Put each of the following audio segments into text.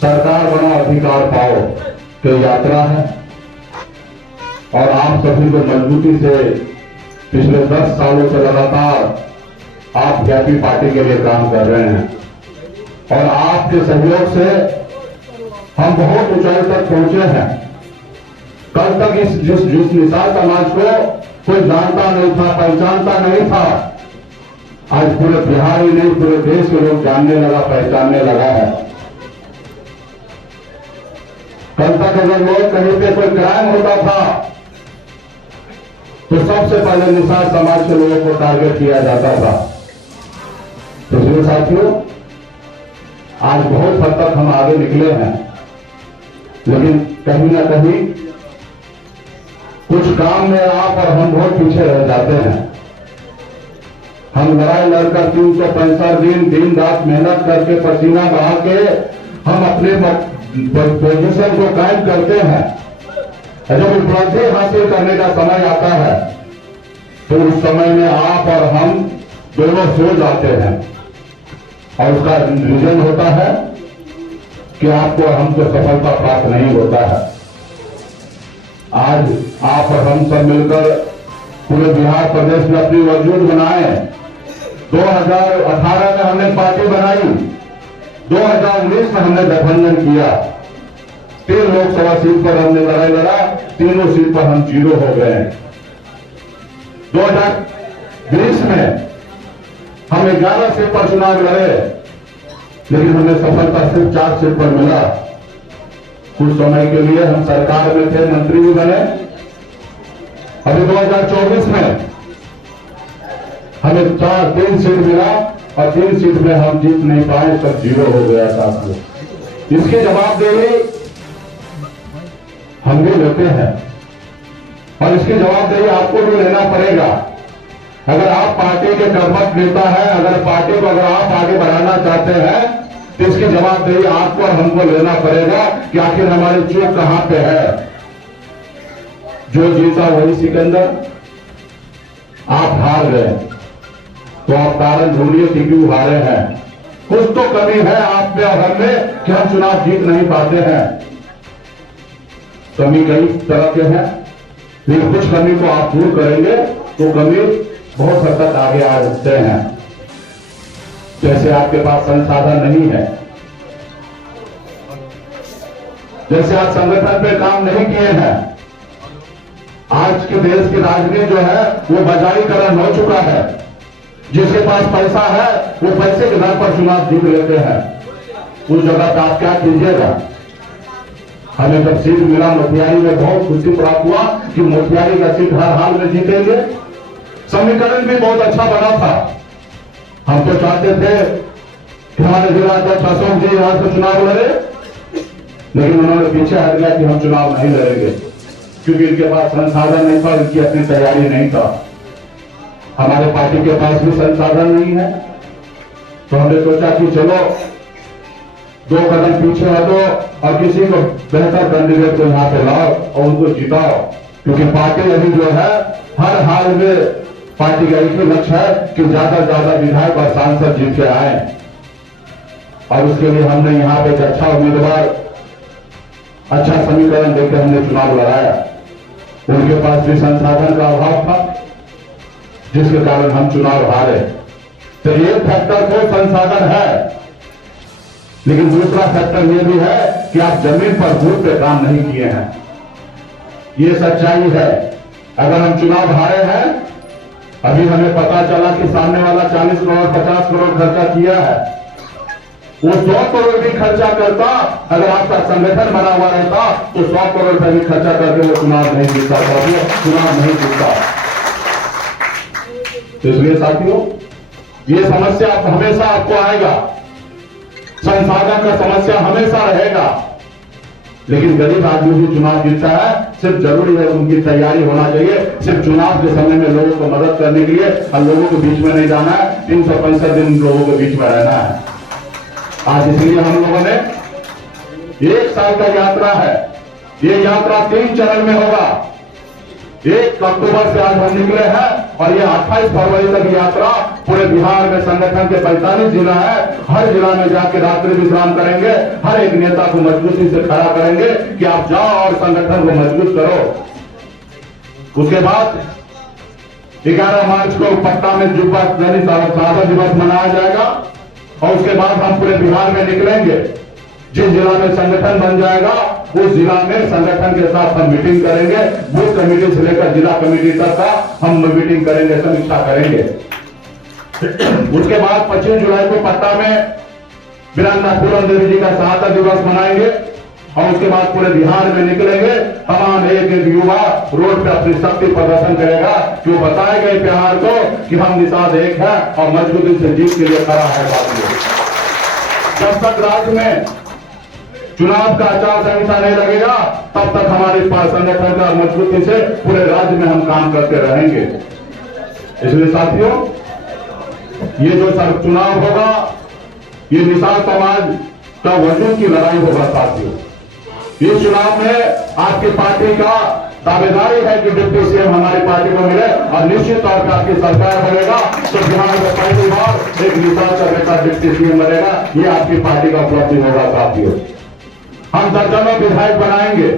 सरकार बना अधिकार पाओ की यात्रा है और आप सभी को मजबूती से पिछले 10 सालों से लगातार आप बीजेपी पार्टी के लिए काम कर रहे हैं और आपके सहयोग से हम बहुत ऊंचाई तक पहुंचे हैं। कल तक जिस निषाद समाज को कोई जानता नहीं था, पहचानता नहीं था, आज पूरे बिहार ही नहीं पूरे देश के लोग जानने लगा, पहचानने लगा है। कल तक अगर लोग कहीं पे कोई क्राइम होता था तो सबसे पहले निषाद समाज के लोगों को टारगेट किया जाता था। तो इसलिए साथियों, आज बहुत हद तक हम आगे निकले हैं, लेकिन कहीं ना कहीं कुछ काम में आप और हम बहुत पीछे रह जाते हैं। हम लड़ाई लड़कर 365 दिन रात मेहनत करके पसीना बहा के हम अपने पोजीशन को कायम करते हैं। जब उपलब्धि हासिल करने का समय आता है तो उस समय में आप और हम दोनों सो जाते हैं और उसका रीजन होता है कि आपको और हमको सफलता प्राप्त नहीं होता है। आज आप और हम सब मिलकर पूरे बिहार प्रदेश में अपनी वजूद बनाए। 2018 में हमने पार्टी बनाई, 2019 में हमने गठबंधन किया, 3 लोकसभा सीट पर हमने लड़ाई लड़ा, तीनों सीट पर हम 0 हो गए। 2020 में हम 11 सीट पर चुनाव लड़े, लेकिन हमें सफलता सिर्फ 4 सीट पर मिला। कुछ समय के लिए हम सरकार में थे, मंत्री भी बने। अभी 2024 में हमें 3 सीट मिला और 3 सीट में हम जीत नहीं पाए, सब 0 हो गया साथियों। इसकी जवाबदेही हम भी लेते हैं और इसकी जवाबदेही आपको भी लेना पड़ेगा। अगर आप पार्टी के कर्मठ नेता हैं, अगर पार्टी को अगर आप आगे बढ़ाना चाहते हैं तो इसकी जवाबदेही आपको और हमको लेना पड़ेगा कि आखिर हमारी चूक कहां पे है। जो जीता वही सिकंदर। आप हार गए तो आप कारण ढूंढिए कि क्यों हारे हैं। कुछ तो कमी है आप में और हम में कि हम चुनाव जीत नहीं पाते हैं। कमी कई तरह के हैं, लेकिन कुछ कमी को आप दूर करेंगे तो कमी बहुत हद तक आगे आ सकते हैं। जैसे आपके पास संसाधन नहीं है, जैसे आप संगठन पे काम नहीं किए हैं, आज के देश की राजनीति जो है वो बाजारीकरण हो चुका है। जिसके पास पैसा है वो पैसे के दर पर चुनाव जीत लेते हैं। उस जगह पर आप क्या कीजिएगा। हमें जब सीट मिला मोतिहारी में बहुत खुशी प्राप्त हुआ कि मोतिहारी का सीट हर हाल में जीतेंगे। समीकरण भी बहुत अच्छा बना था। हम तो चाहते थे कि हमारे जिला अध्यक्ष अशोक जी यहां से चुनाव लड़े, लेकिन उन्होंने पीछे हट गया कि हम चुनाव नहीं लड़ेंगे क्योंकि इनके पास संसाधन नहीं था, इनकी अपनी तैयारी नहीं था। हमारे पार्टी के पास भी संसाधन नहीं है, तो हमने सोचा कि चलो 2 कदम पीछे हटो और किसी को बेहतर कैंडिडेट को यहाँ पे लाओ और उनको जिताओ, क्योंकि पार्टी अभी जो है हर हाल में पार्टी का एक ही लक्ष्य है कि ज्यादा ज्यादा विधायक और सांसद जीत के आए। और उसके लिए हमने यहाँ पे एक अच्छा उम्मीदवार, अच्छा समीकरण देकर हमने चुनाव लड़ाया। उनके पास भी संसाधन का अभाव था, जिसके कारण हम चुनाव हारे। तो एक फैक्टर तो संसाधन है, लेकिन दूसरा फैक्टर यह भी है कि आप जमीन पर बूथ पे काम नहीं किए हैं। ये सच्चाई है। अगर हम चुनाव हारे हैं, अभी हमें पता चला कि सामने वाला 40 करोड़ 50 करोड़ खर्चा किया है, वो 100 करोड़ भी खर्चा करता, अगर आपका संगठन बना हुआ रहता तो 100 करोड़ रुपए भी खर्चा करके वो चुनाव नहीं जीतता, चुनाव नहीं जीतता। इसलिए साथियों, ये समस्या हमेशा आपको आएगा, संसाधन का समस्या हमेशा रहेगा, लेकिन गरीब आदमी भी चुनाव जीतता है। सिर्फ जरूरी है उनकी तैयारी होना चाहिए। सिर्फ चुनाव के समय में लोगों को मदद करने के लिए और लोगों के बीच में नहीं जाना है, 365 दिन लोगों के बीच में रहना है। आज इसलिए हम लोगों ने 1 साल का यात्रा है, ये यात्रा 3 चरण में होगा। 1 अक्टूबर से आज हम निकले हैं और ये 28 फरवरी तक यात्रा पूरे बिहार में संगठन के 45 जिला है, हर जिला में जाके रात्रि विश्राम करेंगे, हर एक नेता को मजबूती से खड़ा करेंगे कि आप जाओ और संगठन को मजबूत करो। उसके बाद 11 मार्च को पटना में जुब्बा शहादत दिवस मनाया जाएगा और उसके बाद हम पूरे बिहार में निकलेंगे। जिस जिला में संगठन बन जाएगा उस जिला में संगठन के साथ हम मीटिंग करेंगे, बूथ कमेटी से लेकर जिला कमेटी तक का हम मीटिंग करेंगे, समीक्षा करेंगे। उसके बाद 25 जुलाई को पटना में वीरांगना पूरन देवी जी का शहादत दिवस मनाएंगे और उसके बाद पूरे बिहार में निकलेंगे। तमाम एक एक युवा रोड पे अपनी शक्ति प्रदर्शन करेगा कि वो बताएगा बिहार को कि हम निषाद एक है और मजबूती से जीत के लिए खड़ा है। जब तक राज्य में चुनाव का आचार संहिता नहीं लगेगा तब तक हमारे पास संगठन का मजबूती से पूरे राज्य में हम काम करते रहेंगे। इसलिए साथियों, ये जो चुनाव होगा ये निषाद समाज का वजूद की लड़ाई होगा। साथियों, इस चुनाव में आपकी पार्टी का दावेदारी है कि डिप्टी सीएम हमारी पार्टी को मिले और निश्चित तौर पर आपकी सरकार बनेगा तो बिहार में पहली बार एक निषाद का बेटा डिप्टी सीएम बनेगा। ये आपकी पार्टी का उपलब्धि होगा। साथियों, हम दर्जनों विधायक बनाएंगे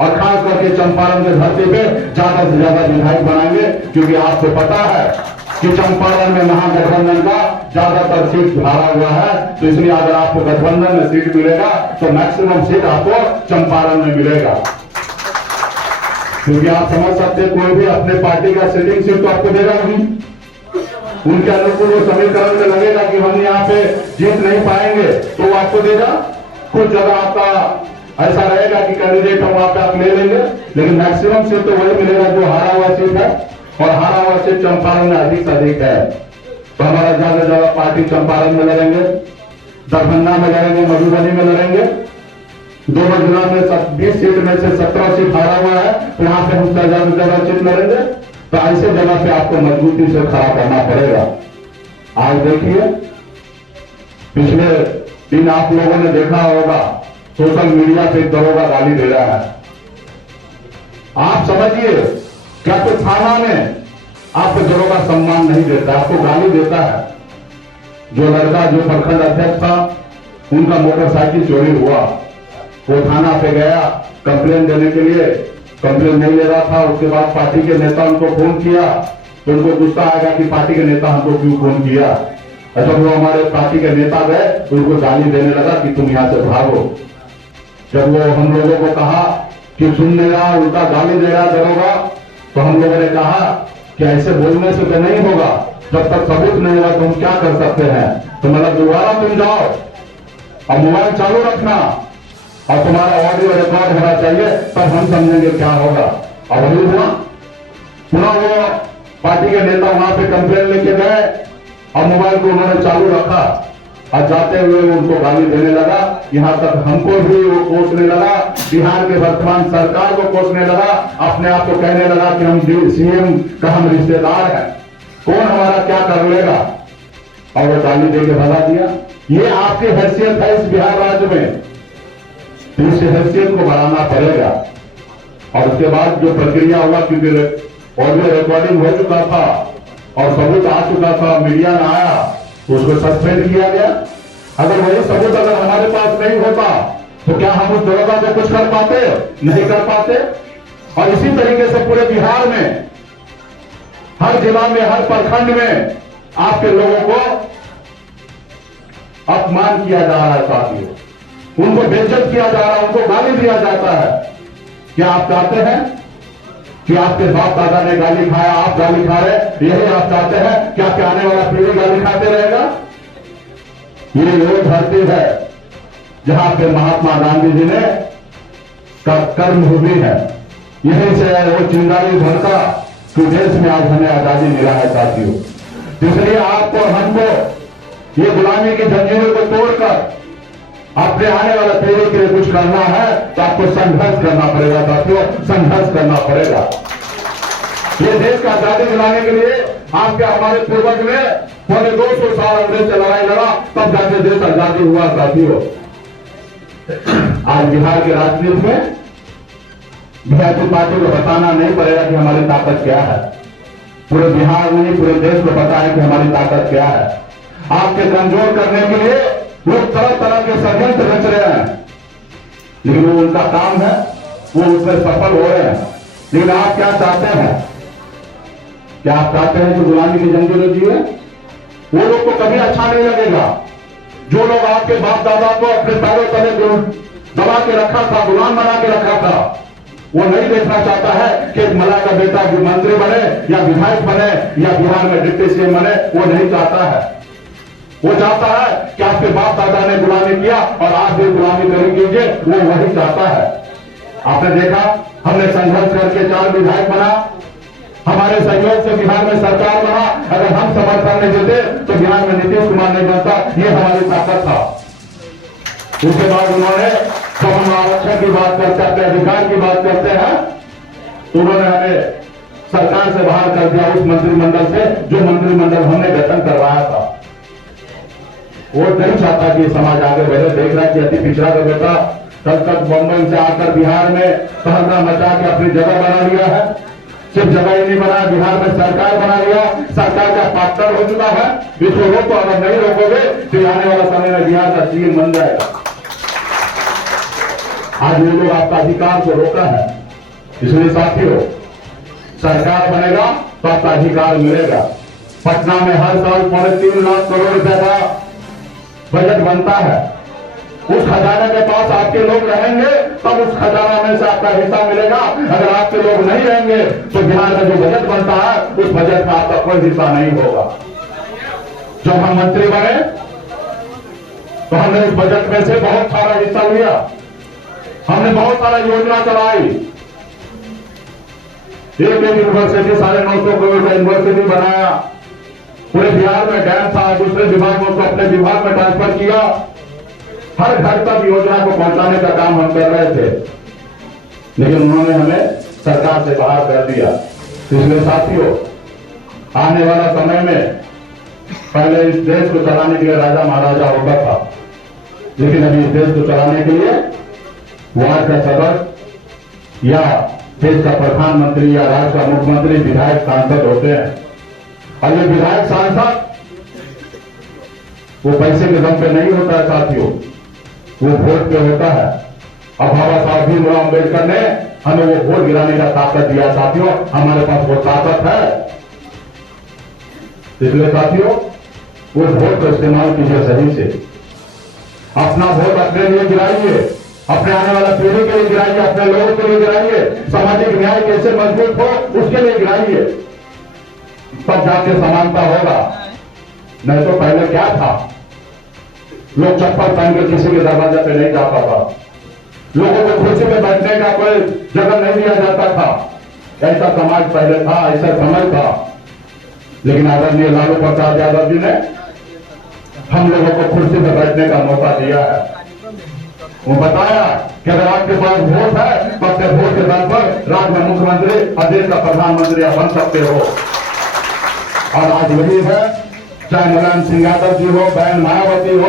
और खास करके चंपारण के धरती पे ज्यादा से ज्यादा विधायक बनाएंगे, क्योंकि आपको पता है कि चंपारण में महागठबंधन का ज्यादातर सीट हारा हुआ है। तो इसलिए अगर आपको गठबंधन में सीट मिलेगा तो मैक्सिमम सीट आपको चंपारण में मिलेगा, क्योंकि आप समझ सकते हैं कोई भी अपने पार्टी का सिटिंग सीट तो आपको देगा नहीं। उनके अनुकूल वो समीकरण में लगेगा कि हम यहाँ पे जीत नहीं पाएंगे तो वो आपको देगा। कुछ जगह आपका ऐसा रहेगा कि कैंडिडेट हम वहां पे आप ले लेंगे, लेकिन मैक्सिमम सीट तो वही मिलेगा जो हारा हुआ सीट है और हारा हुआ सीट चंपारण में अधिक से अधिक है। तो हमारा ज्यादा ज्यादा पार्टी चंपारण में लड़ेंगे, दरभंगा में लड़ेंगे, मधुबनी में लड़ेंगे। दोनों जिला में 20 सीट में से 17 सीट हारा हुआ है, तो यहाँ पे हम ज्यादा से ज्यादा सीट लड़ेंगे। तो ऐसे जगह पे आपको मजबूती से खड़ा करना पड़ेगा। आज देखिए, पिछले दिन आप लोगों ने देखा होगा सोशल मीडिया पे दरोगा गाली दे रहा है। आप समझिए, क्या तो थाना में आपको दरोगा सम्मान नहीं देता, आपको गाली देता है। जो लड़का जो प्रखंड अध्यक्ष था उनका मोटरसाइकिल चोरी हुआ, वो थाना पे गया कंप्लेन देने के लिए, कंप्लेन नहीं ले रहा था। उसके बाद पार्टी के नेता उनको फोन किया तो उनको गुस्सा आएगा कि पार्टी के नेता हमको क्यों फोन किया। जब वो हमारे पार्टी के नेता गए तो उनको गाली देने लगा कि तुम यहाँ से भागो। जब वो हम लोगों को कहा कि सुन नहीं रहा, उल्टा गाली दे रहा दरोगा, तो हम लोगों ने कहा कि ऐसे बोलने से तो नहीं होगा, जब तक सबूत नहीं होगा तो हम क्या कर सकते हैं। तो मतलब दोबारा तुम जाओ और मोबाइल चालू रखना और तुम्हारा ऑडियो रिकॉर्ड होना चाहिए, तब हम समझेंगे क्या होगा। और वही हुआ, पुनः वो पार्टी के नेता वहां पे कंप्लेन लेके गए और मोबाइल को उन्होंने चालू रखा और जाते हुए उनको गाली देने लगा। यहां तक हमको भी वो कोसने लगा, बिहार के वर्तमान सरकार को कोसने लगा, अपने आप को कहने लगा कि हम सीएम का हम रिश्तेदार हैं, कौन हमारा क्या कर लेगा, और वो गाली देके भगा दिया। ये आपकी हैसियत है इस बिहार राज्य में, तो इस हैसियत को बढ़ाना पड़ेगा। और उसके बाद जो प्रक्रिया हुआ, क्योंकि ऑडियो रिकॉर्डिंग हो चुका था और सबूत आ चुका था, मीडिया में आया, तो उसको सस्पेंड किया गया। अगर वही सबूत अगर हमारे पास नहीं होता तो क्या हम उस दरोगा को कुछ कर पाते? नहीं कर पाते। और इसी तरीके से पूरे बिहार में हर जिला में, हर प्रखंड में आपके लोगों को अपमान किया जा रहा है। साथियों, उनको बेइज्जत किया जा रहा है, उनको गाली दिया जाता है। क्या आप चाहते हैं कि आपके बाप दादा ने गाली खाया, आप गाली खा रहे? यही आप चाहते हैं? क्या आने वाला पीढ़ी गाली खाते रहेगा? ये वो धरती है जहां पे महात्मा गांधी जी ने कर्म भूमि है, यहीं से वो चिंगारी भरता कि देश में आज हमें आजादी मिला है। साथियों, इसलिए आपको हमको ये गुलामी की जंजीरों को तोड़कर अपने आने वाला पीढ़ी के लिए कुछ करना है तो आपको संघर्ष करना पड़ेगा। साथियों, संघर्ष करना पड़ेगा। ये देश का आजादी दिलाने के लिए आपके हमारे पूर्वज ने पौने 200 साल अंग्रेज से लड़ाई लड़ा, तब जाके देश आजादी हुआ। साथियों, आज बिहार के राजनीति में वीआईपी पार्टी को बताना नहीं पड़ेगा कि हमारी ताकत क्या है। पूरे बिहार में, पूरे देश को पता है कि हमारी ताकत क्या है। आपके कमजोर करने के लिए लोग तरह तरह के षड्यंत्र रच रहे हैं, लेकिन वो उनका काम है, वो उसमें सफल हो रहे हैं। लेकिन आप क्या चाहते हैं? क्या आप चाहते हैं कि गुलामी की जंजीरें जिए? वो लोग को कभी अच्छा नहीं लगेगा। जो लोग आपके बाप दादा को अपने पैरों तले दबा के रखा था, गुलाम बना के रखा था, वो नहीं देखना चाहता है कि एक मला का बेटा मंत्री बने या विधायक बने या बिहार में डिप्टी सीएम बने। वो नहीं चाहता है। वो चाहता है कि आपके बाप दादा ने गुलामी किया और आप भी गुलामी नहीं कीजिए। वो वही चाहता है। आपने देखा, हमने संघर्ष करके 4 विधायक बना, हमारे सहयोग से बिहार में सरकार बना। अगर हम समर्थन नहीं देते तो बिहार में नीतीश कुमार नहीं बनता। ये हमारी ताकत था। उसके बाद उन्होंने, जब हम आरक्षण की बात करते हैं, अपने अधिकार की बात करते हैं, तो उन्होंने हमें सरकार से बाहर कर दिया, उस मंत्रिमंडल से जो मंत्रिमंडल हमने गठन करवाया था। वो नहीं चाहता कि समाज आगे बढ़े। देख रहा है कि अति पिछड़ा का बेटा कल तक बम्बई से आकर बिहार में तहलका मचा के अपनी जगह बना लिया है। सिर्फ जगह ही नहीं बना, बिहार में सरकार बना लिया, सरकार का पार्टनर हो चुका है। इसको रोको, अगर नहीं रोकोगे तो आने वाला समय में बिहार का सीएम बन जाएगा। आज ये लोग आपका अधिकार को रोका है। इसलिए साथियों, सरकार बनेगा तो आपका अधिकार मिलेगा। पटना में हर साल 3.5 लाख करोड़ रुपए का बजट बनता है। उस खजाने के पास आपके लोग रहेंगे तब उस खजाना में से आपका हिस्सा मिलेगा। अगर आपके लोग नहीं रहेंगे तो बिहार में जो बजट बनता है उस बजट का आपका कोई हिस्सा नहीं होगा। जब हम मंत्री बने तो हमने उस बजट में से बहुत सारा हिस्सा लिया। हमने बहुत सारा योजना चलाई। एक यूनिवर्सिटी 950 करोड़ का यूनिवर्सिटी बनाया। पूरे बिहार में डैम था, दूसरे विभाग में अपने विभाग में ट्रांसफर किया। हर घर तक योजना को पहुंचाने का काम हम कर रहे थे, लेकिन उन्होंने हमें सरकार से बाहर कर दिया। इसलिए साथियों, आने वाला समय में पहले इस देश को चलाने के लिए राजा महाराजा होता था, लेकिन अभी इस देश को चलाने के लिए वार्ड का सदस्य या देश का प्रधानमंत्री या राज्य का मुख्यमंत्री, विधायक, सांसद होते हैं। और ये विधायक सांसद वो पैसे के दम पे नहीं होता है साथियों, वो वोट पे होता है। अब बाबा साहब भीमराव अम्बेडकर ने हमें वो वोट गिराने का ताकत दिया। साथियों, हमारे पास वो ताकत है। इसलिए साथियों, वो वोट को इस्तेमाल कीजिए सही से। अपना वोट अपने लिए गिराइए, अपने आने वाला पीढ़ी के लिए गिराइए, अपने लोगों के लिए गिराइए। सामाजिक न्याय कैसे मजबूत हो उसके लिए गिराइए, तब जाके समानता होगा। नहीं तो पहले क्या था, लोग चप्पल पहन के किसी के दरवाजे पे नहीं जाता था, लोगों को कुर्सी पे बैठने का कोई जगह नहीं दिया जाता था। ऐसा समाज पहले था, ऐसा समय था। लेकिन आदरणीय लालू प्रसाद यादव जी ने हम लोगों को कुर्सी पे बैठने का मौका दिया है। वो बताया कि अगर आपके पास वोट है तो अपने वोट के दम पर राज्य में मुख्यमंत्री और देश का प्रधानमंत्री आप बन सकते हो। और आज वही है, चाहे मुलायम सिंह यादव जी हो, बहन मायावती हो,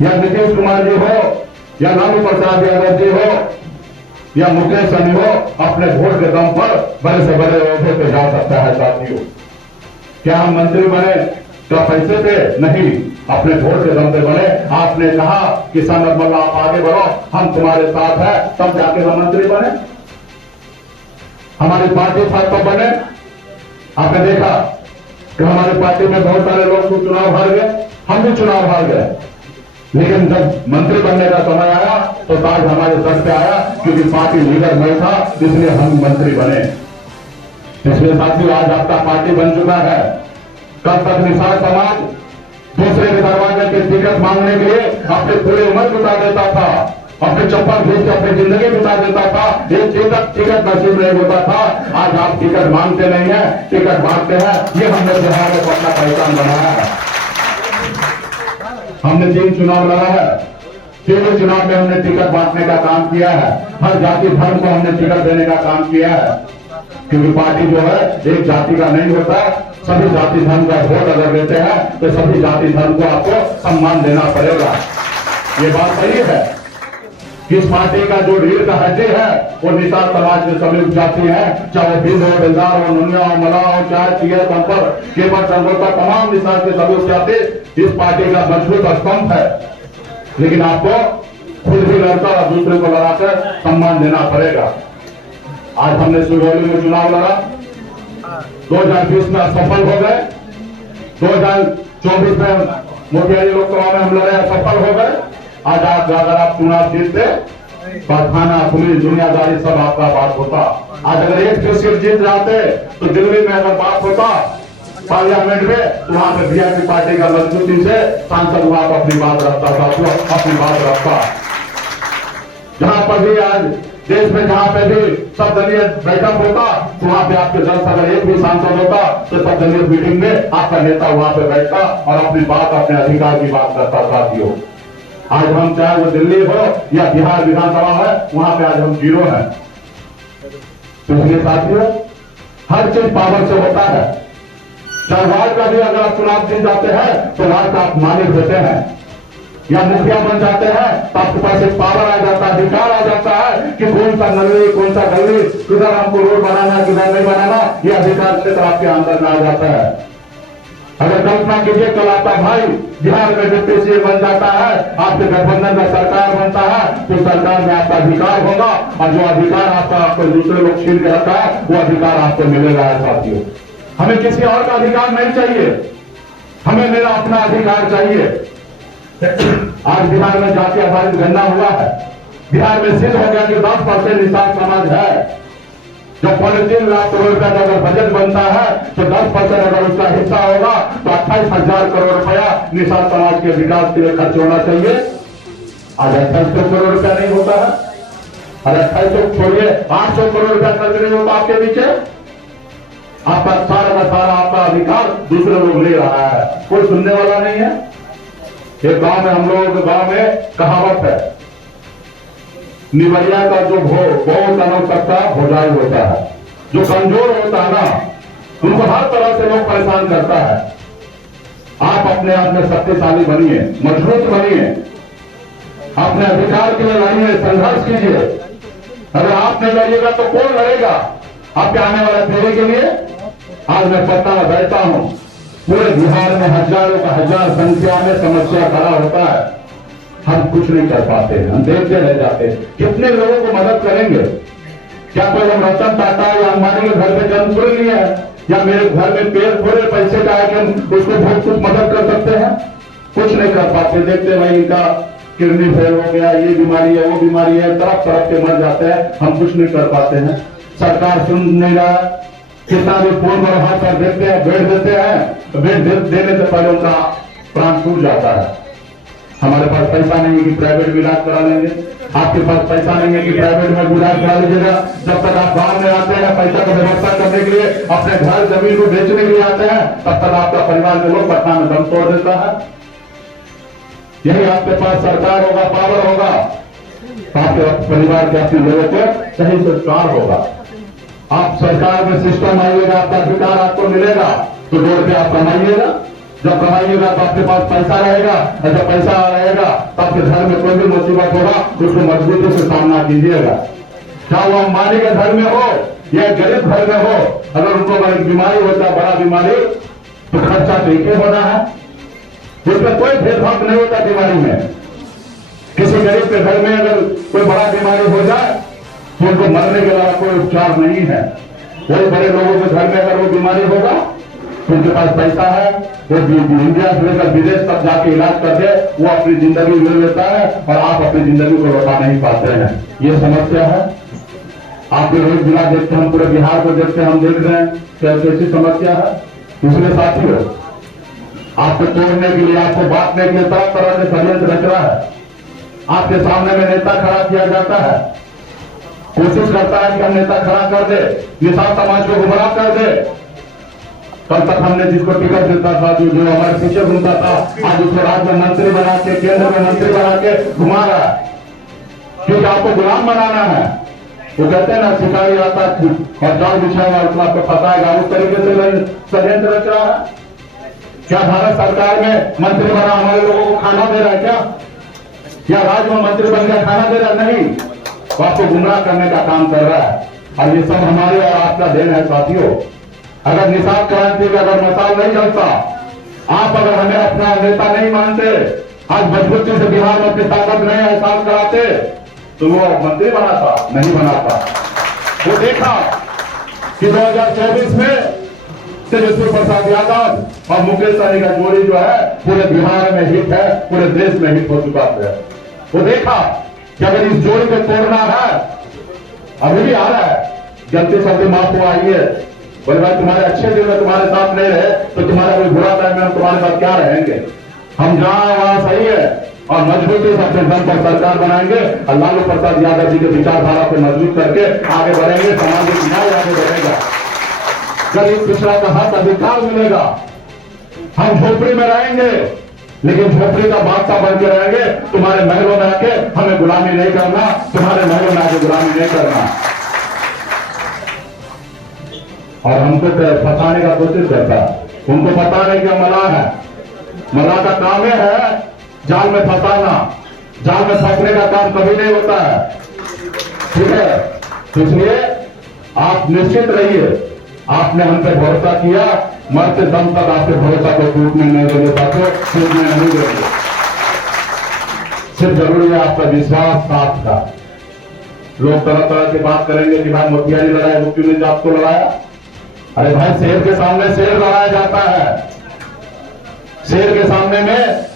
या नीतीश कुमार जी हो, या लालू प्रसाद यादव जी हो, या मुकेश सहनी हो, अपने वोट के दम पर बड़े से बड़े ओहदे पे जा सकता है। साथियों, क्या हम मंत्री बने तो पैसे पे नहीं, अपने वोट के दम पे बने। आपने कहा कि सनत मल्ला आप आगे बढ़ो, हम तुम्हारे साथ है, तब जाके हम मंत्री बने। हमारी पार्टी साथ तब बने। आपने देखा कि हमारी पार्टी में बहुत सारे लोग चुनाव हार गए, हम भी चुनाव हार गए, लेकिन जब मंत्री बनने का समय आया तो ताज हमारे सर पे आया, क्योंकि पार्टी लीडर नहीं था, इसलिए हम मंत्री बने। इसलिए साथियों, आज आपका पार्टी बन चुका है। कल तक निषाद समाज दूसरे के दरवाजे के टिकट मांगने के लिए अपनी पूरी उम्र बिता देता था, अपने चप्पल भेज के अपनी जिंदगी बिता देता था। एक टिकट नसीब नहीं होता था। आज आप टिकट मांगते नहीं है, टिकट मांगते हैं। ये हमने बिहार में अपना पहचान बनाया है। हमने 3 चुनाव लड़ा है, 3 चुनाव में हमने टिकट बांटने का काम किया है। हर जाति धर्म को हमने टिकट देने का काम किया है, क्योंकि पार्टी जो है एक जाति का नहीं होता, सभी जाति धर्म का वोट अगर देते हैं तो सभी जाति धर्म को आपको सम्मान देना पड़ेगा। ये बात सही है। किस पार्टी का जो रीढ़ का हड्डी है वो निषाद समाज में सभी उपजाति है, चाहे भिंड हो, बेलदार हो, नुनिया हो, मला हो, चाहे चियर, कंपर, केवट, संगोता, तमाम निषाद के सभी उपजाति इस पार्टी का मजबूत स्तंभ है। लेकिन आपको खुद भी लड़कर और दूसरे को लड़ाकर सम्मान देना पड़ेगा। आज हमने सुगौली में चुनाव लड़ा, 2020 में असफल हो गए, 2024 में मुखिया जी लोकसभा में हम लड़े, असफल हो गए। आज आप अगर आप चुनाव जीतते, कारखाना, पुलिस, दुनियादारी सब आपका बात होता। आज अगर एक सीट जीत जाते तो दिल्ली में अगर बात होता पार्लियामेंट में, तो वहां पर बीजेपी पार्टी का मजबूती से सांसद वहां पर अपनी बात रखता था, अपनी बात रखता। जहां पर भी आज देश में जहां पे भी सब दलीय बैठक होता, तो वहां पे आपके दल अगर एक भी सांसद होता तो सब दलीय मीटिंग में आपका नेता वहां पे बैठता और अपनी बात, अपने अधिकार की बात करता। साथियों, आज हम चाहे वो दिल्ली हो या बिहार विधानसभा है, वहां पे आज हम जीरो हैं। तो इसलिए साथियों, हर चीज पावर से होता है। चाहे वार्ड का भी अगर आप चुनाव जीत जाते हैं तो वार्ड का आप मालिक होते हैं, या मुखिया बन जाते हैं तो आपके पास एक पावर आ जाता है, अधिकार आ जाता है कि कौन सा नली, कौन सा गली, किधर हमको रोड बनाना, किधर नहीं बनाना, ये अधिकार क्षेत्र आपके अंदर में आ जाता है। अगर कल्पना कीजिए कल आपका भाई बिहार में डिप्टी सीएम बन जाता है, आपके गठबंधन में सरकार बनता है, तो सरकार में आपका अधिकार होगा और जो अधिकार आपको दूसरे लोग छीन के रखा है वो अधिकार आपको मिलेगा। साथियों, हमें किसी और का अधिकार नहीं चाहिए, हमें मेरा अपना अधिकार चाहिए। आज बिहार में जाति आधारित गणना हुआ है, बिहार में सिद्ध हो गया कि 10% निषाद समाज है। जब 3.5 लाख करोड़ रुपया का अगर बजट बनता है तो 10% अगर उसका हिस्सा होगा तो 28,000 करोड़ रुपया निषाद समाज के विकास के लिए खर्च होना चाहिए। आज 2800 करोड़ रुपया नहीं होता है, और 2800 छोड़िए 800 करोड़ रुपया खर्च नहीं होता आपके पीछे। आपका सारा का सारा आपका अधिकार दूसरे लोग ले रहा है, कोई सुनने वाला नहीं है। एक गांव में, हम लोगों के गांव में कहावत है, निवरिया का जो बहुत अनव सकता भोजाई होता है। जो कमजोर होता है ना, उनको हर तरह से लोग परेशान करता है। आप अपने आप में शक्तिशाली बनिए, मजबूत बनिए, अपने अधिकार के लिए लड़िए, संघर्ष कीजिए। अगर आप नहीं लड़िएगा तो कौन लड़ेगा आपके आने वाले पीढ़ी के लिए? आज मैं पटना में बैठा हूं, पूरे बिहार में हजारों का हजार संख्या में समस्या खड़ा होता है, हम कुछ नहीं कर पाते, हम देखते रह जाते। कितने लोगों को मदद करेंगे? क्या कोई हम रतन टाटा या अंबानी के घर में जन्म थोड़े लिया है, या मेरे घर में पेड़ थोड़े पैसे का है कि हम उसको बहुत कुछ मदद कर सकते हैं? कुछ नहीं कर पाते। देखते भाई इनका किडनी फेल हो गया, ये बीमारी है, वो बीमारी है, तरफ तरफ के मर जाते हैं, हम कुछ नहीं कर पाते हैं। सरकार सुन नहीं रहा, कितना भी फोन पर हाथ पर देते हैं, बेड देते हैं, बेड देने से पहले उनका प्राण टूट जाता है। हमारे पास पैसा नहीं है कि प्राइवेट में इलाज करा लेंगे, आपके पास पैसा नहीं है कि प्राइवेट में इलाज करा लीजिएगा। जब तक आप गांव में आते हैं पैसा का व्यवस्था करने के लिए, अपने घर जमीन को बेचने के लिए आते हैं, तब तक आपका परिवार के लोग पटना में दम तोड़ देता है। यही आपके पास सरकार होगा, पावर होगा, तो आपके परिवार के अपने लोगों को सही संस्कार होगा। आप सरकार में सिस्टम आइएगा, आपका अधिकार आपको मिलेगा तो 2 रुपये आप कमाइएगा। जब कमाइएगा तो आपके पास पैसा रहेगा, और जब पैसा रहेगा तो आपके घर में कोई भी मुसीबत होगा उसको मजबूती से सामना कीजिएगा। चाहे वो अंबानी के घर में हो या गरीब घर में हो, अगर उनको बड़ी बीमारी होता है, बड़ा बीमारी, तो खर्चा तो एक ही होना है, उसमें कोई भेदभाव नहीं होता। बीमारी में किसी गरीब के घर में अगर कोई बड़ा बीमारी हो जाए तो उनको मरने के अलावा कोई उपचार नहीं है। कोई बड़े लोगों के घर में अगर वो बीमारी होगा तो उनके पास पैसा है, वो इंडिया से लेकर विदेश तक जाके इलाज कर दे, वो अपनी जिंदगी ले लेता है और आप अपनी जिंदगी को लौटा नहीं पाते हैं। ये समस्या है। आप रोज जिला देखते हैं, हम पूरे बिहार को देखते हैं, हम देख रहे हैं कैसी समस्या है। इसलिए साथियों, आपको तोड़ने के लिए, आपको बांटने के लिए तरह तरह से षड्यंत्र रच रहा है। आपके सामने में नेता खड़ा किया जाता है, कोशिश करता है कि हम नेता खड़ा कर दे, निषाद समाज को गुमराह कर दे। कल तक हमने जिसको टिकट देता था, जो हमारे पीछे घूमता था, आज उसको राज्य में मंत्री बना के, केंद्र में मंत्री बना के घुमा रहा है, क्योंकि आपको गुलाम बनाना है। वो कहते हैं ना, शिकारी आता और जाल बिछाएगा उसको आपको फंसाएगा, उस तरीके से षड्यंत्र रच रहा है। क्या भारत सरकार में मंत्री बना हमारे लोगों को खाना दे रहा है क्या? या राज्य में मंत्री बन गया खाना दे रहा नहीं, वो आपको गुमराह करने का काम कर रहा है। और ये सब हमारे और आपका देन है साथियों। अगर निषाद क्रांति का अगर मसाल नहीं जलता, आप अगर हमें अपना नेता नहीं मानते, आज मजबूती से बिहार में अपनी ताकत नहीं एहसास कराते, तो वो मंत्री बनाता नहीं बनाता। वो देखा कि 2024 में तेजस्वी प्रसाद यादव और मुकेश सहनी का जोड़ी जो है पूरे बिहार में हिट है, पूरे देश में हिट हो चुका है। वो देखा कि अगर इस जोड़ी को तोड़ना है, अभी भी आ रहा है, गलती शब्द माफ हुआ आइए, बोले भाई तुम्हारे अच्छे दिन में तुम्हारे साथ नहीं रहे तो तुम्हारा कोई बुरा टाइम में हम तुम्हारे साथ क्या रहेंगे। हम जहां वहां सही है और मजबूती से अपने दम पर सरकार बनाएंगे और लालू प्रसाद यादव जी के विचारधारा को मजबूत करके आगे बढ़ेंगे। सामाजिक न्याय आगे बढ़ेगा, गरीब पिछड़ा का हक अधिकार मिलेगा। हम झोपड़ी में रहेंगे लेकिन झोपड़ी का बादशाह बन के रहेंगे। तुम्हारे महलों में आके हमें गुलामी नहीं करना, तुम्हारे महलों में आके गुलामी नहीं करना। और हमको तो फंसाने का कोशिश करता है, उनको पता नहीं कि मलाह है। मलाह का काम है जाल में फंसाना, जाल में फंसने का काम कभी नहीं होता है, ठीक है। इसलिए आप निश्चित रहिए, आपने हम पे भरोसा किया, मरते दम तक आपके भरोसा को टूटने नहीं देंगे साथियों, टूटने नहीं देंगे। सिर्फ जरूरी है आपका विश्वास साथ का। लोग तरह तरह की बात करेंगे कि भाई मोतिहारी लड़ाया, वो क्यों नहीं आपको लड़ाया। अरे भाई शेर के सामने शेर लड़ाया जाता है, शेर के सामने में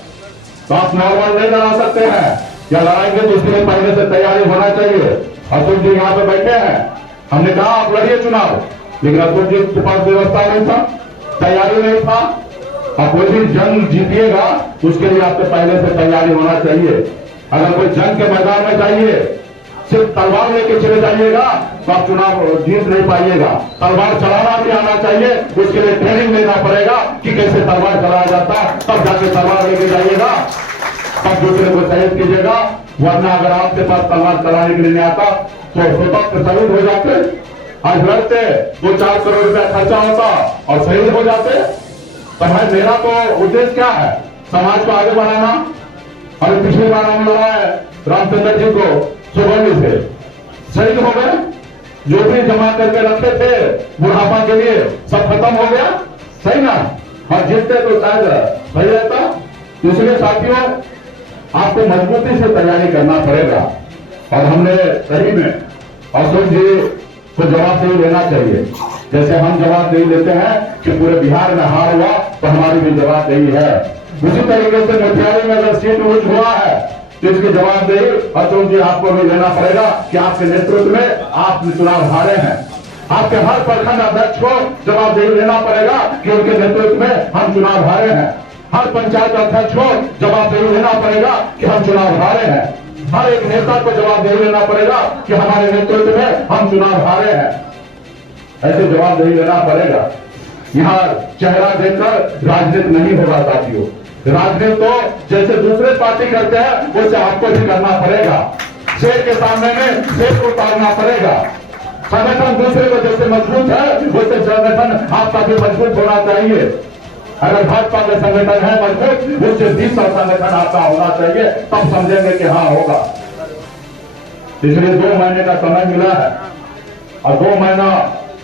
तो आप नॉर्मल नहीं लड़ा सकते हैं। या लड़ाएंगे तो उसके लिए पहले से तैयारी होना चाहिए। अतुल जी यहाँ पे बैठे हैं, हमने कहा आप लड़िए चुनाव, लेकिन अतुल जी के पास व्यवस्था नहीं था, तैयारी नहीं था। आप कोई भी जंग जीतिएगा उसके लिए आपको पहले से तैयारी होना चाहिए। अगर कोई जंग के मैदान में जाइए सिर्फ तलवार लेके चले जाइएगा तो आप चुनाव जीत नहीं पाइएगा। तलवार चलाना भी आना चाहिए, उसके लिए ट्रेनिंग लेना पड़ेगा कि कैसे तलवार चलाया जाता, तब जाके तलवार लेके जाइएगा, तब दूसरे को शहीद कीजिएगा। वरना अगर आपके पास तलवार चलाने के लिए नहीं आता तो स्वतंत्र शहीद हो जाते, आज लड़ते 2-4 करोड़ रुपया खर्चा होता और शहीद हो जाते। तो भाई मेरा तो उद्देश्य क्या है, समाज को आगे बढ़ाना। और पिछली बार हम लड़ा है रामचंद्र जी को सुगंधी से, शहीद हो गए, जो भी जमा करके रखे थे बुढ़ापा के लिए सब खत्म हो गया, सही ना। और जीतते तो शायद सही रहता। इसलिए साथियों आपको मजबूती से तैयारी करना पड़ेगा। और हमने सही में अशोक जी को जवाबदेही लेना चाहिए, जैसे हम जवाबदेही लेते हैं कि पूरे बिहार में हार हुआ तो हमारी भी जवाबदेही है। उसी तरीके से मोतिहारी में अगर सीट ऊंच हुआ है तो इसकी जवाबदेही अशोक जी आपको भी लेना पड़ेगा कि आपके नेतृत्व में आप चुनाव हारे हैं। आपके हर प्रखंड अध्यक्ष को जवाबदेही लेना पड़ेगा कि उनके नेतृत्व में हम चुनाव हारे हैं। हर पंचायत अध्यक्ष को जवाबदेही लेना पड़ेगा कि हम चुनाव हारे हैं। हर एक नेता को जवाबदेही लेना पड़ेगा कि हमारे नेतृत्व में हम चुनाव हारे हैं। ऐसे जवाबदेही लेना पड़ेगा। यहाँ चेहरा देखकर राजनीति नहीं होगा साथियों। राजनीति तो जैसे दूसरे पार्टी करते हैं वैसे आपको भी करना पड़ेगा। शेर के सामने में शेर को उतारना पड़ेगा। संगठन दूसरे को जैसे मजबूत है वैसे संगठन आपका भी मजबूत होना चाहिए। अगर भाजपा का संगठन है मजबूत, उससे 20 संगठन आपका होना चाहिए, तब समझेंगे कि हाँ होगा। इसलिए 2 महीने का समय मिला है और 2 महीना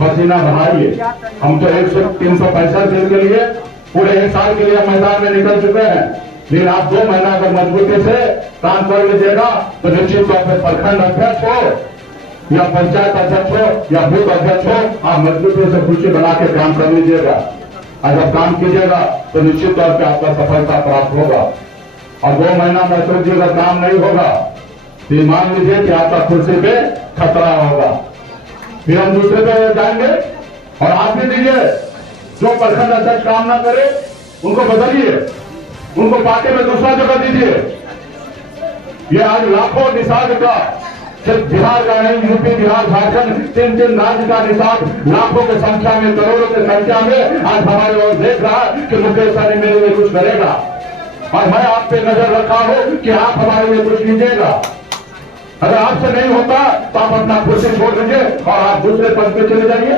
पसीना बहाइए। हम तो 365 दिन के लिए पूरे 1 साल के लिए मैदान में निकल चुके हैं, लेकिन आप 2 महीना अगर मजबूती से काम कर लीजिएगा तो निश्चित तौर पर प्रखंड अध्यक्ष हो या पंचायत अध्यक्ष हो या बूथ अध्यक्ष हो, आप मजबूती से कुर्सी बना के काम कर लीजिएगा। अगर काम कीजिएगा तो निश्चित तौर पर आपका सफलता प्राप्त होगा। और 2 महीना में अशोक जी का काम नहीं होगा तो मान लीजिए कि आपका कुर्सी पे खतरा होगा। फिर हम दूसरे पे जाएंगे और आप भी दीजिए। जो प्रखंड अध्यक्ष काम ना करे उनको बदलिए, उनको पार्टी में दूसरा जगह दीजिए। ये आज लाखों निषाद का, सिर्फ बिहार का नहीं, यूपी, बिहार, झारखंड, 3 राज्य का निषाद लाखों की संख्या में, करोड़ों की संख्या में आज हमारे ओर देख रहा है कि मुकेश सहनी मेरे लिए कुछ करेगा। और मैं आप पे नजर रखा हूं कि आप हमारे लिए कुछ कीजिएगा। अगर आपसे नहीं होता तो आप अपना कुर्सी छोड़ दीजिए और आप दूसरे पद पे चले जाइए।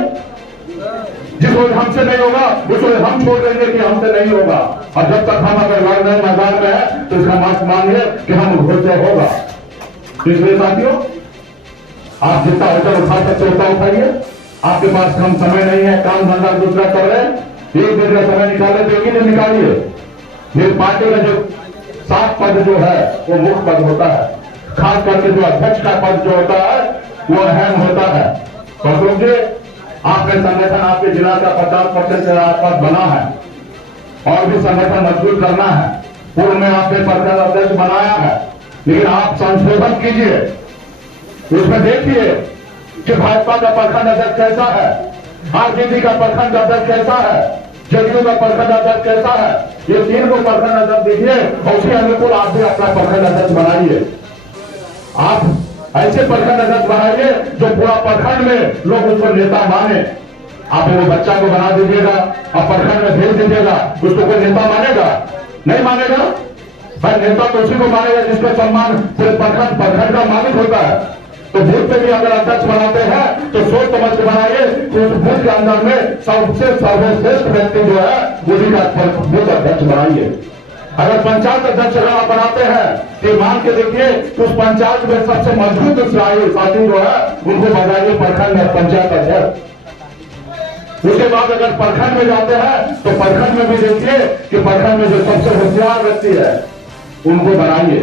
जिस रोज हमसे नहीं होगा उस रोज हम छोड़ देंगे कि हमसे नहीं होगा। और जब तक हम अगर लड़ रहे मैदान में है तो इसका मत मानिए कि हम घोष होगा। इसलिए साथियों, आप जितना होटल उठा सकते उतना उठाइए। आपके पास कम समय नहीं है, काम धंधा दूसरा कर रहे हैं, एक दिन का समय निकाले तो एक ही दिन निकालिए। ये पार्टी का जो 7 पद जो है वो मुख्य पद होता है, खास करके जो अध्यक्ष का पद जो होता है वो अहम होता है। तो समझिए, आपने संगठन आपके जिला का 50% के आसपास बना है और भी संगठन मजबूत करना है। पूर्व में आपने प्रखंड अध्यक्ष बनाया है, लेकिन आप संशोधन कीजिए, उसमें देखिए कि भाजपा का प्रखंड अध्यक्ष कैसा है, आरजेडी का प्रखंड अध्यक्ष कैसा है, जदयू का प्रखंड अध्यक्ष कैसा है। ये 3 को प्रखंड अध्यक्ष देखिए और उसी अनुकूल आप भी अपना प्रखंड अध्यक्ष बनाइए। आप ऐसे प्रखंड अध्यक्ष बनाइए जो पूरा प्रखंड में लोग उसको नेता माने। आप वो बच्चा को बना दीजिएगा और प्रखंड में भेज दीजिएगा, उसको कोई नेता मानेगा? नहीं मानेगा भाई। नेता तो उसी को मानेगा जिसका सम्मान सिर्फ प्रखंड का मालिक होता है। तो बूथ पे भी अगर अध्यक्ष बनाते हैं तो सोच समझ के बनाइए कि उस बूथ के अंदर में सबसे सर्वश्रेष्ठ व्यक्ति जो है उसी का बूथ अध्यक्ष बनाइए। अगर पंचायत अध्यक्ष आप बनाते हैं तो मान के देखिए उस पंचायत में सबसे मजबूत साथी जो है उनको बनाइए प्रखंड और पंचायत अध्यक्ष। उसके बाद अगर प्रखंड में जाते हैं तो प्रखंड में भी देखिए कि प्रखंड में जो सबसे होशियार व्यक्ति है उनको बनाइए,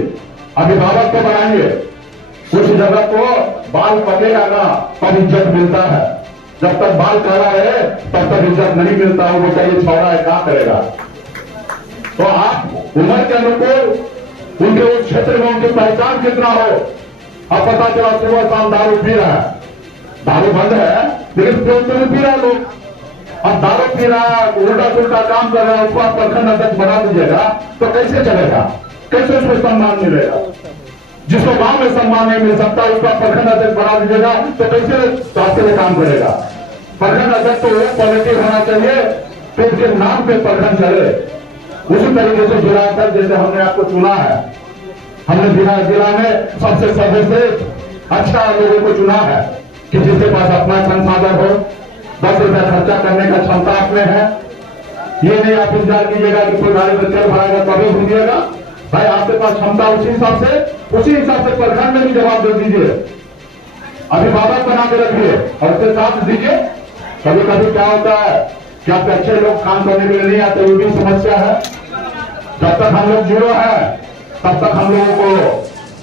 अभिभावक को बनाइए। कुछ जगह को बाल पकेगा ना तब इज्जत मिलता है, जब तक बाल काला है तब तक इज्जत नहीं मिलता है। वो चाहिए छौड़ा है, क्या करेगा? तो आप उम्र के अनुकूल उनके उस क्षेत्र में उनकी पहचान कितना हो। अब पता चला सुबह शाम दारू पी रहा है, दारू बंद है लेकिन क्यों तो नहीं पी रहा लोग। अब दारू पी रहा है, उल्टा सुल्टा काम कर रहा है, उसको आप प्रखंड अध्यक्ष बना दीजिएगा तो कैसे चलेगा? कैसे उसको सम्मान मिलेगा? जिसको गांव में सम्मान नहीं मिल सकता उसका प्रखंड अध्यक्ष बना दीजिएगा तो कैसे आपके लिए काम करेगा? प्रखंड अध्यक्ष तो एक क्वालिटी होना चाहिए तो उसके नाम पे प्रखंड चले। उसी तरीके से जिला अध्यक्ष जैसे हमने आपको चुना है, हमने जिला में सबसे सर्वश्रेष्ठ अच्छा लोगों को चुना है कि जिसके पास अपना संसाधन हो, 10 रुपया खर्चा करने का क्षमता आपने है। ये नहीं आप इंतजार कीजिएगा कि कोई गाड़ी में तेल भराएगा तभी घूमिएगा। भाई आपके पास क्षमता उसी हिसाब से प्रखंड में भी जवाब दे दीजिए, अभिभावक बना के रखिए और उसके साथ दीजिए। कभी कभी क्या होता है कि आपके अच्छे लोग काम करने के लिए नहीं आते, वो भी समस्या है। जब तक हम लोग जीरो है तब तक हम लोगों को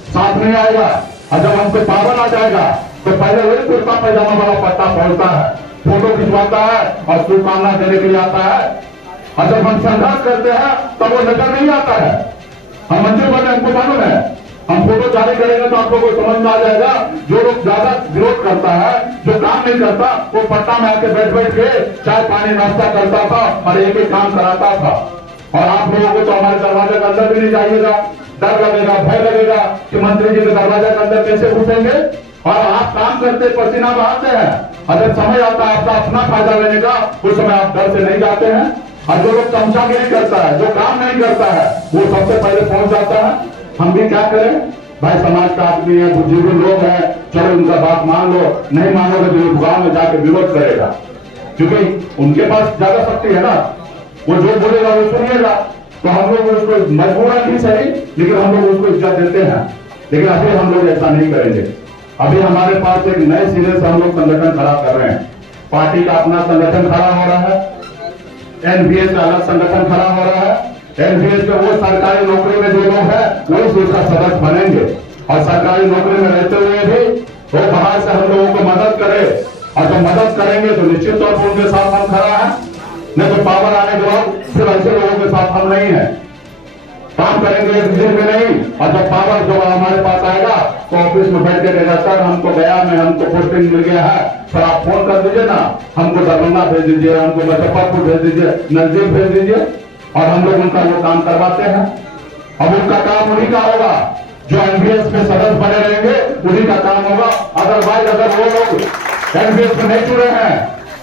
साथ नहीं आएगा, और जब हमको पावर आ जाएगा तो पहले वही कुर्ता पैजामा वाला पत्ता पहुंचता है, फोटो खिंचवाता है और शुभकामना देने के लिए आता है। और जब हम संघर्ष करते हैं तब वो नजर नहीं आता है। हम मंत्री बने, हमको मालूम है, हम फोटो जारी करेंगे तो आप लोगों को समझ में आ जाएगा। जो लोग ज्यादा विरोध करता है, जो काम नहीं करता, वो पट्टा में आके बैठ के चाय पानी नाश्ता करता था और एक एक काम कराता था। और आप लोगों को तो हमारे दरवाजे के अंदर भी नहीं जाइएगा, डर लगेगा, भय लगेगा कि मंत्री जी के दरवाजे के अंदर कैसे घुसेंगे। और आप काम करते पसीना बहाते हैं, अगर समय आता है आपका अपना फायदा लेने का, उस समय आप डर से नहीं जाते हैं। और जो लोग चमचागिरी करता है, जो काम नहीं करता है, वो सबसे पहले पहुंच जाता है। हम भी क्या करें भाई, समाज का आदमी है, बुजुर्ग लोग हैं, चलो उनका बात मान लो, नहीं मानोगे तो गांव में जाके विरोध करेगा, क्योंकि उनके पास ज्यादा शक्ति है ना, वो जो बोलेगा वो सुनिएगा। तो हम लोग उसको मजबूरन ही सही, लेकिन हम लोग उसको इज्जत देते हैं। लेकिन अभी हम लोग ऐसा नहीं करेंगे। अभी हमारे पास एक नए सिरे से हम लोग संगठन खड़ा कर रहे हैं। पार्टी का अपना संगठन खड़ा हो रहा है, एनपीएस का अलग संगठन खड़ा हो रहा है। एनपीएस में वो सरकारी नौकरी में जो लोग हैं वो उसका सदस्य बनेंगे, और सरकारी नौकरी में रहते हुए भी वो बाहर से हम लोगों को मदद करे। और जब मदद करेंगे तो निश्चित तौर पर उनके साथ हम खड़ा है, नहीं तो पावर आने के बाद सिर्फ ऐसे लोगों के साथ हम नहीं है। काम करेंगे एक दिन में नहीं, और जब पावर जो हमारे पास आएगा तो ऑफिस में बैठ के कहेगा सर हमको गया में हमको पोस्टिंग मिल गया है, सर आप फोन कर दीजिए ना, हमको दरभंगा भेज दीजिए, हमको मुजफ्फरपुर भेज दीजिए, नजदीक भेज दीजिए, और हम लोग उनका वो काम करवाते हैं। अब उनका काम उन्हीं का होगा, जो एनपीएस में सदस्य बने रहेंगे उन्हीं का काम होगा। अदरवाइज अगर वो लोग एनपीएस में नहीं जुड़े हैं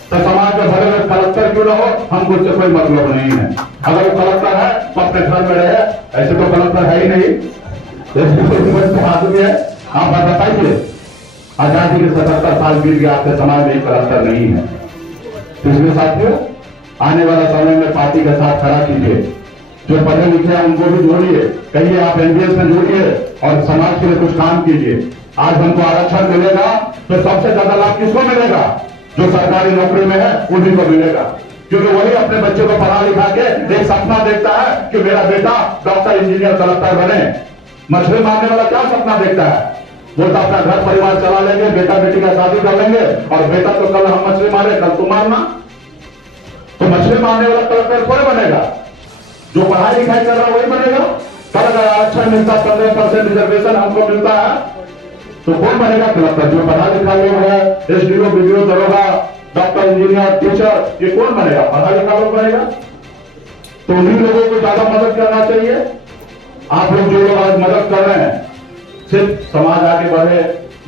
तो समाज में भले में कलेक्टर क्यों ना हो, हमको उससे कोई मतलब नहीं है। अगर वो कलेक्टर है तो अपने घर में रहे, ऐसे तो कलेक्टर है ही नहीं, आदमी है। आप बताइए, आजादी के 77 साल बीत गया, आपके समाज में कलेक्टर नहीं है। इसलिए साथियों, आने वाला समय में पार्टी के साथ खड़ा कीजिए। जो पढ़े लिखे हैं उनको भी जोड़िए, कहिए आप एनडीए में जुड़िए और समाज के लिए कुछ काम कीजिए। आज हमको आरक्षण मिलेगा तो सबसे ज्यादा लाभ किसको मिलेगा? जो सरकारी नौकरी में है उन्हीं को मिलेगा, क्योंकि वही अपने बच्चे को पढ़ा लिखा के एक सपना देखता है कि मेरा बेटा डॉक्टर, इंजीनियर, कलेक्टर बने। मछली मारने वाला क्या सपना देखता है? वो तो अपना घर परिवार चला लेंगे, बेटा बेटी का शादी कर लेंगे और बेटा तो कल हम मछली मारे, कल तुम मारना। तो मछली मारने वाला कलेक्टर थोड़े बनेगा, जो पढ़ाई लिखाई कर रहा वही बनेगा। कल अगर आरक्षण मिलता, 15% रिजर्वेशन हमको मिलता है, तो कौन बनेगा कलेक्टर? जो पढ़ा लिखा लोग है, एसडीओ, बीडीओ, दरोगा, डॉक्टर, इंजीनियर, टीचर, ये कौन बनेगा? पढ़ा लिखा लोग बनेगा। तो उन्हीं लोगों को ज्यादा मदद करना चाहिए। आप लोग जो लोग आज मदद कर रहे हैं, सिर्फ समाज आगे बढ़े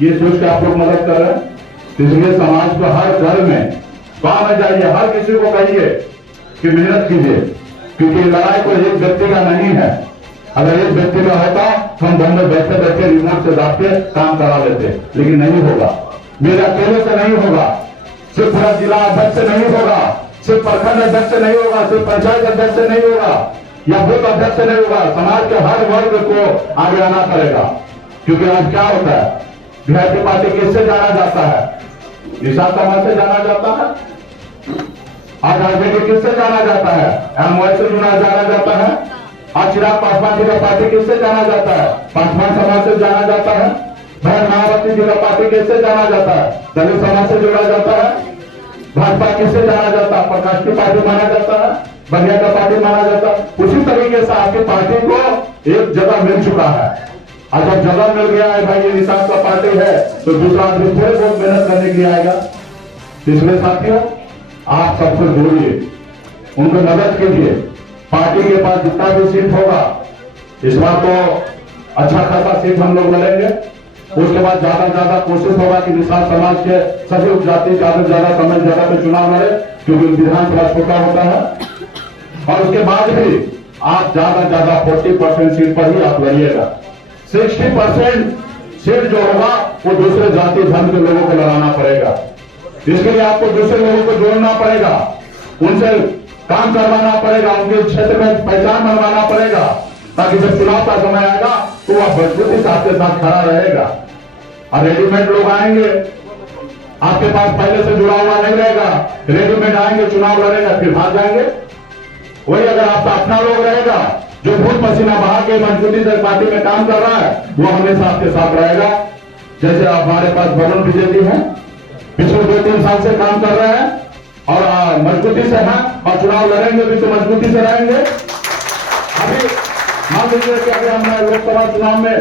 ये सोच के आप लोग मदद कर रहे हैं। इसलिए समाज को हर घर में गांव में जाइए, हर किसी को कहिए कि मेहनत कीजिए, क्योंकि लड़ाई कोई एक व्यक्ति का नहीं है। अगर एक व्यक्ति का होता तो हम बंदे बैठे बैठे रिमोट से दाब के काम करा लेते, लेकिन नहीं होगा। मेरे अकेले से नहीं होगा, सिर्फ पूरा जिला अध्यक्ष से नहीं होगा, सिर्फ प्रखंड अध्यक्ष से नहीं होगा, सिर्फ पंचायत अध्यक्ष से नहीं होगा, या बूथ अध्यक्ष से नहीं होगा। समाज के हर वर्ग को आगे आना पड़ेगा। क्योंकि आज क्या होता है, वीआईपी पार्टी किससे जाना जाता है? निषाद समाज से जाना जाता है। आज राजनीति किससे जाना जाता है? एमवाई से जाना जाता है। आज चिराग पासवान जी का पार्टी किससे जाना जाता है? पासवान समाज से जाना जाता है। बहन मायावती जी का पार्टी किससे जाना जाता है? दलित समाज से जोड़ा जाता है। भाजपा किससे जाना जाता है? प्रकाश की पार्टी माना जाता है, बलिया का पार्टी माना जाता है। उसी तरीके से आपकी पार्टी को एक जगह मिल चुका है। और जब जगह मिल गया है भाई ये निषाद का पार्टी है, तो दूसरा आदमी थोड़े बहुत मेहनत करने के लिए आएगा। इसलिए साथियों, आप सबको जोड़िए, उनको मदद कीजिए। पार्टी के पास जितना भी सीट होगा, इस बार तो अच्छा खासा सीट हम लोग लड़ेंगे। उसके बाद ज्यादा से ज्यादा कोशिश होगा कि निषाद समाज के सभी उपजाति ज्यादा से ज्यादा समय ज्यादा पे चुनाव लड़े, क्योंकि विधानसभा छोटा होता है। और उसके बाद भी आप ज्यादा से ज्यादा 40% सीट पर ही आप लड़िएगा। 60% सीट जो होगा वो दूसरे जाति धर्म के लोगों को लड़ाना पड़ेगा। इसके लिए आपको दूसरे लोगों को जोड़ना पड़ेगा, उनसे काम करवाना पड़ेगा, उनके क्षेत्र में पहचान बनवाना पड़ेगा, ताकि जब चुनाव का समय आएगा तो वह मजबूती से आपके साथ खड़ा रहेगा। और रेडीमेड लोग आएंगे, आपके पास पहले से जुड़ा हुआ नहीं रहेगा। रेडीमेड आएंगे, चुनाव लड़ेगा, फिर भाग जाएंगे। वही अगर आपका अपना लोग रहेगा जो खून पसीना बहा के मजबूती से पार्टी में काम कर रहा है, वो हमेशा आपके साथ रहेगा। जैसे हमारे पास वरुण विजय जी हैं, पिछले 2-3 साल से काम कर रहे हैं और मजबूती से हैं, और चुनाव लड़ेंगे भी तो मजबूती से रहेंगे। अभी मान लीजिए कि अभी हमने लोकसभा चुनाव में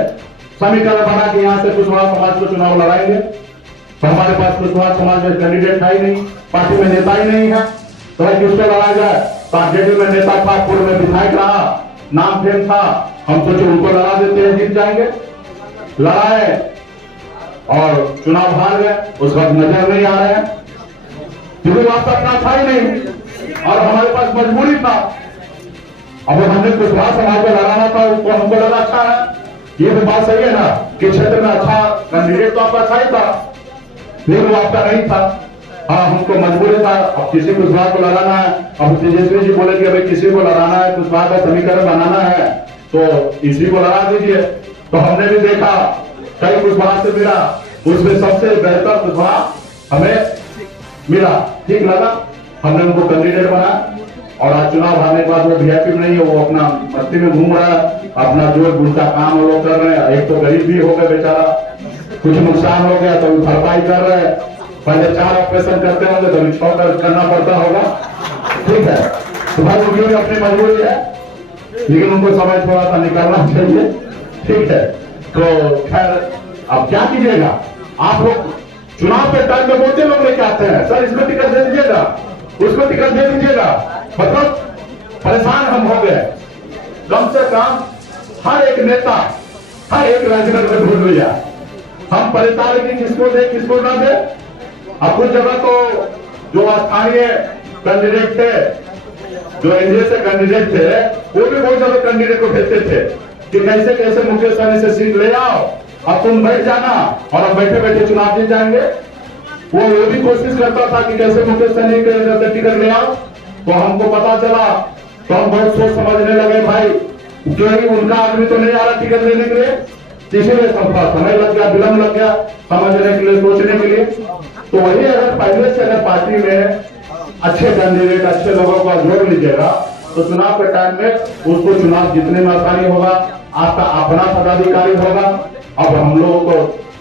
समीकरण बना के यहाँ से कुशवाहा समाज को चुनाव लड़ाएंगे, तो हमारे पास कुशवाहा समाज में कैंडिडेट था ही नहीं, पार्टी में नेता ही नहीं है, तो भाई किससे लड़ा जाए? तो जेडीयू में नेता था, पूर्व में विधायक रहा, नाम फेम था, हम सोचे उनको लड़ा देते हैं, जीत जाएंगे। लड़ाए और चुनाव हार गए, उस वक्त नजर नहीं आ रहे हैं, क्योंकि वापस अपना था ही नहीं और हमारे पास मजबूरी था। अब हमने कुशवाहा समाज को लगाना था, उसको हमको लगा अच्छा है। ये भी बात सही है ना कि क्षेत्र में अच्छा कैंडिडेट तो आपका अच्छा ही था, लेकिन वो आपका नहीं था। हाँ, हमको मजबूरी था, अब किसी कुशवाहा को लगाना है। अब तेजस्वी जी बोले कि अभी किसी को लगाना है, कुशवाहा का समीकरण बनाना है, तो इसी को लगा दीजिए। तो हमने भी देखा कई कुशवाहा से मिला, उसमें सबसे बेहतर कुशवाहा हमें मिला, ठीक लगा, हमने उनको कैंडिडेट बनाया। और आज चुनाव हारने के बाद वो वीआईपी में नहीं है, वो अपना मस्ती में घूम रहा है, अपना जो उनका काम वो कर रहे हैं। एक तो गरीब भी हो गए बेचारा, कुछ नुकसान हो गया तो भरपाई कर रहे हैं। पहले 4 ऑपरेशन करते होंगे तो 6 करना पड़ता होगा, ठीक है। तो भाई उनकी अपनी मजबूरी है, लेकिन उनको समय थोड़ा सा निकालना चाहिए, ठीक है। तो खैर अब क्या कीजिएगा, आप लोग चुनाव के टाइम में बोलते लोग लेके आते हैं, सर इसको टिकट दे दीजिएगा, उसको टिकट दे दीजिएगा, मतलब परेशान हम हो गए। कम से कम हर एक नेता हर एक राजनीतिक में ढूंढ लिया, हम परेशान कि किसको दे किसको ना दे। अब कुछ जगह तो जो स्थानीय कैंडिडेट थे, जो एनडीए से कैंडिडेट थे, वो भी बहुत जगह कैंडिडेट को भेजते थे कि कैसे कैसे मुकेश सहनी से सीट ले आओ, अब तुम बैठ जाना और अब बैठे बैठे चुनाव जीत जाएंगे। वो भी कोशिश करता था कि कैसे मुकेश सहनी के जैसे टिकट ले आओ। तो हमको पता चला तो हम बहुत सोच समझने लगे भाई क्योंकि उनका आदमी तो नहीं आ रहा टिकट लेने के लिए, इसीलिए सबका समय लग गया, विलंब लग गया समझने के लिए, सोचने के लिए। तो वही अगर पहले से अगर पार्टी में अच्छे कैंडिडेट अच्छे लोगों को जोड़ लीजिएगा तो चुनाव के टाइम में उसको चुनाव जीतने में आसानी होगा, आपका अपना पदाधिकारी होगा। अब हम लोगों को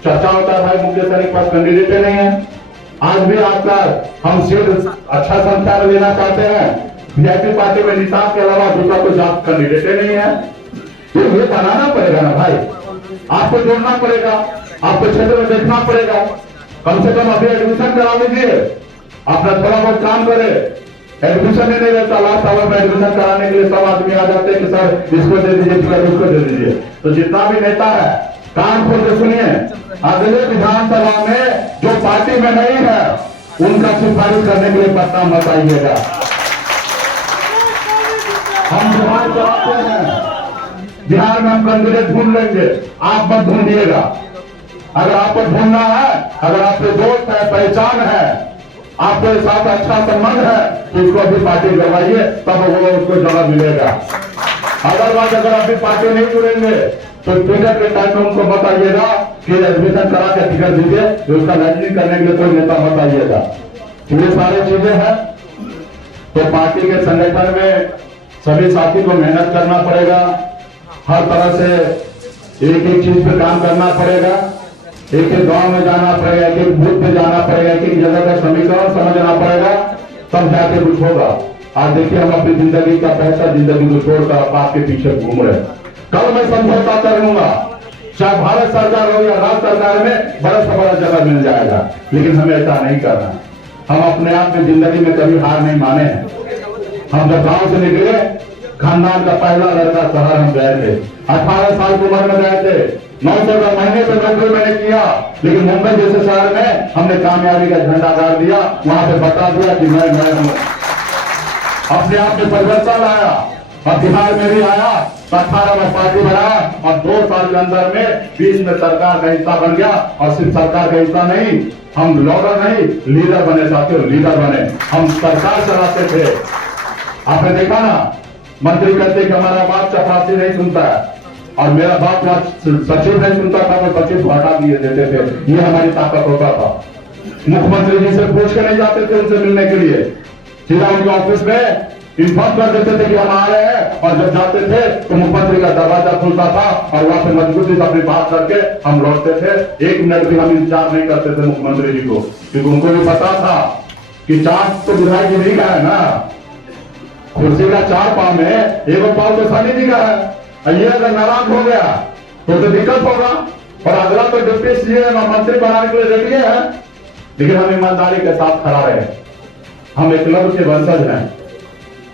चर्चा होता है भाई मुकेश सहनी के पास कैंडिडेट नहीं है, आज भी आपका हम सीट अच्छा संख्या में लेना चाहते हैं, वीआईपी पार्टी में निशान के अलावा दूसरा कोई जात कैंडिडेट नहीं है, तो ये बनाना पड़ेगा ना भाई, आपको जोड़ना पड़ेगा, आपको क्षेत्र में देखना पड़ेगा। कम से कम अभी एडमिशन करा लीजिए, अपना थोड़ा बहुत काम करे। एडमिशन ही नहीं रहता, लास्ट आवर में एडमिशन कराने के लिए सब आदमी आ जाते हैं कि सर इसको दे दीजिए, उसको दे दीजिए। तो जितना भी नेता है कान खोल के सुनिए, अगले विधानसभा में जो पार्टी में नहीं है उनका सिफारिश करने के लिए पत्ता मत आइएगा। हम बिहार चलाते हैं, बिहार में हम कैंडिडेट ढूंढ लेंगे, आप मत ढूंढिएगा। अगर आपको ढूंढना है, अगर आपके दोस्त है, पहचान है, आपके साथ अच्छा संबंध है तो उसको अभी पार्टी करवाइए, तब वो उसको जवाब मिलेगा। अदरवाइज अगर अभी पार्टी नहीं जुड़ेंगे तो टिकट के टाइम में उनको बताइएगा कि एडमिशन करा के टिकट दीजिए, तो उसका रैंकिंग करने के लिए कोई नेता बताइएगा। ये सारी चीजें हैं। तो पार्टी के संगठन में सभी साथी को मेहनत करना पड़ेगा, हर तरह से एक एक चीज पे काम करना पड़ेगा, एक एक गांव में जाना पड़ेगा, एक एक बूथ पे जाना पड़ेगा, एक एक जगह का समीकरण समझना पड़ेगा, तब जाके कुछ होगा। आज देखिए हम अपनी जिंदगी का पैसा जिंदगी को छोड़कर अब आपके पीछे घूम रहे। कल मैं समझौता कर लूंगा, चाहे भारत सरकार हो या राज्य सरकार में बड़ा से बड़ा जगह मिल जाएगा, लेकिन हमें ऐसा नहीं करना। हम अपने आप में जिंदगी में कभी हार नहीं माने हैं। हम जब गांव से निकले, खानदान का पहला लड़का शहर हम गए थे, 18 साल की उम्र में गए थे, 900 का महीने पे नौकरी मैंने किया, लेकिन मुंबई जैसे शहर में हमने कामयाबी का झंडा गाड़ दिया, वहां पे बता दिया कि मैं हूं। अपने आप में परिवर्तन आया और बिहार में भी आया, 18 में पार्टी बनाया और 2 साल के अंदर में 20 में सरकार का हिस्सा बन गया। और सिर्फ सरकार का हिस्सा नहीं, हम लॉगर नहीं लीडर बने, साथियों लीडर बने। हम सरकार चलाते थे, आपने देखा ना, मंत्री कहते कि हमारा बात चपरासी नहीं सुनता है और मेरा बात सचिव नहीं सुनता था, मैं सचिव हटा दिए देते थे, ये हमारी ताकत होता था। मुख्यमंत्री जी से पूछ के नहीं जाते थे उनसे मिलने के लिए, सीधा उनके ऑफिस में इन्फॉर्म कर देते थे कि हम आ रहे हैं, और जब जाते थे तो मुख्यमंत्री का दरवाजा खुलता था और वहां से मजबूती से अपनी बात करके हम लौटते थे। 1 मिनट भी हम इंतजार नहीं करते थे मुख्यमंत्री जी को, क्योंकि उनको भी पता था कि चांस तो विधायक जी नहीं का है ना, कुर्सी का 4 पांव में एक पांव तो सहनी जी का है। ये अगर नाराज हो गया तो दिक्कत होगा, और अगला तो डिप्टी सीएम मंत्री बनाने के लिए रेडी है। लेकिन हम ईमानदारी के साथ खड़ा रहे, हम एकलव्य के वंशज हैं,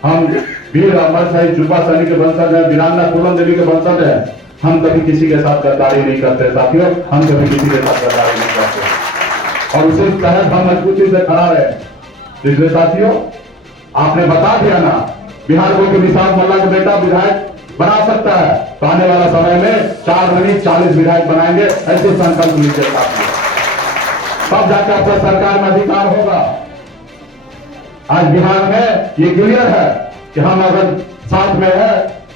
हम वीर अमर शहीद जुब्बा सहनी के वंशज हैं, वीरांगना पूनम देवी के वंशज हैं। हम कभी किसी के साथ गद्दारी नहीं करते साथियों, हम कभी किसी के साथ गद्दारी नहीं करते, और उसी तहत हम मजबूती से खड़ा रहे। इसलिए साथियों आपने बता दिया ना, बिहार को निशांत मल्ला का बेटा विधायक बना सकता है, तो आने वाला समय में 4 नहीं 40 विधायक बनाएंगे, ऐसे संकल्प लीजिए साथियों, तब जाकर आपका सरकार में अधिकार होगा। आज बिहार में ये क्लियर है कि हम अगर साथ में है,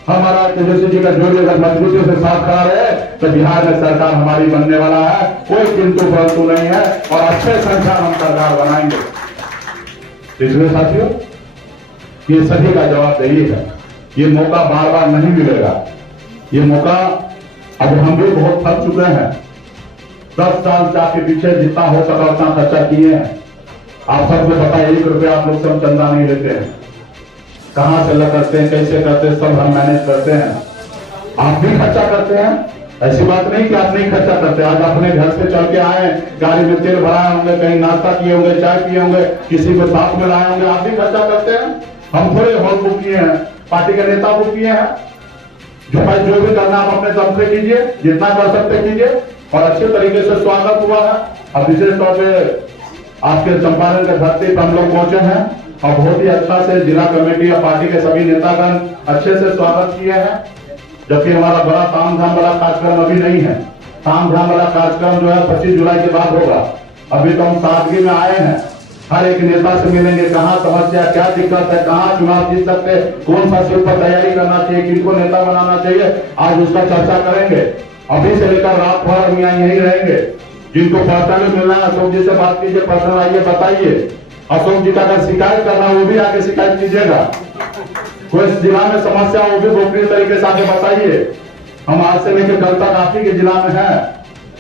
हमारा तेजस्वी जी का जोड़ी अगर मजबूती से साथ खड़ा रहे तो बिहार में सरकार हमारी बनने वाला है, कोई किंतु परंतु नहीं है, और अच्छे संख्या हम सरकार बनाएंगे। इसलिए साथियों ये सभी का जवाब यही है, ये मौका बार बार नहीं मिलेगा। ये मौका अब हम भी बहुत थक चुके हैं, 10 साल से आपके पीछे जितना हो सका उतना खर्चा किए हैं। आप सबको पता है 1 रुपया आप लोग सब चंदा नहीं लेते हैं, कहां से लग करते हैं, कैसे करते हैं, सब हम मैनेज करते हैं। आप भी खर्चा करते हैं, ऐसी बात नहीं कि आप नहीं खर्चा करते। आज अपने घर से चल के आए, गाड़ी में तेल भराए होंगे, कहीं नाश्ता किए होंगे, चाय पिए होंगे, किसी को साथ में लाए होंगे, आप भी खर्चा करते हैं। हम थोड़े हॉल बुक किए हैं, पार्टी के नेता बुक किए हैं। जो भाई जो भी करना आप अपने दम से कीजिए, जितना कर सकते कीजिए, और अच्छे तरीके से स्वागत हुआ है। अब विशेष तौर पे आपके चंपारण के धरती पर हम लोग पहुंचे हैं और बहुत ही अच्छा से जिला कमेटी या पार्टी के सभी नेतागण अच्छे से स्वागत किए हैं। जबकि हमारा बड़ा ताम झाम वाला कार्यक्रम अभी नहीं है, ताम झाम वाला कार्यक्रम जो है 25 जुलाई के बाद होगा। अभी तो हम सादगी में आए हैं, हर एक नेता से मिलेंगे, कहाँ समस्या, क्या दिक्कत है, कहाँ चुनाव जीत सकते हैं, कौन सा सीट पर तैयारी करना चाहिए, किनको नेता बनाना चाहिए, आज उसका चर्चा करेंगे। अभी से लेकर रात भर हम यहाँ यही रहेंगे। जिनको पर्सनल मिलना है अशोक जी से बात कीजिए, पर्सनल आइए बताइए। अशोक जी का अगर शिकायत करना वो भी आके शिकायत कीजिएगा। कोई जिला में समस्या वो भी गोपनीय तरीके से आगे बताइए। हम आज से लेकर कल तक आप ही के जिला में है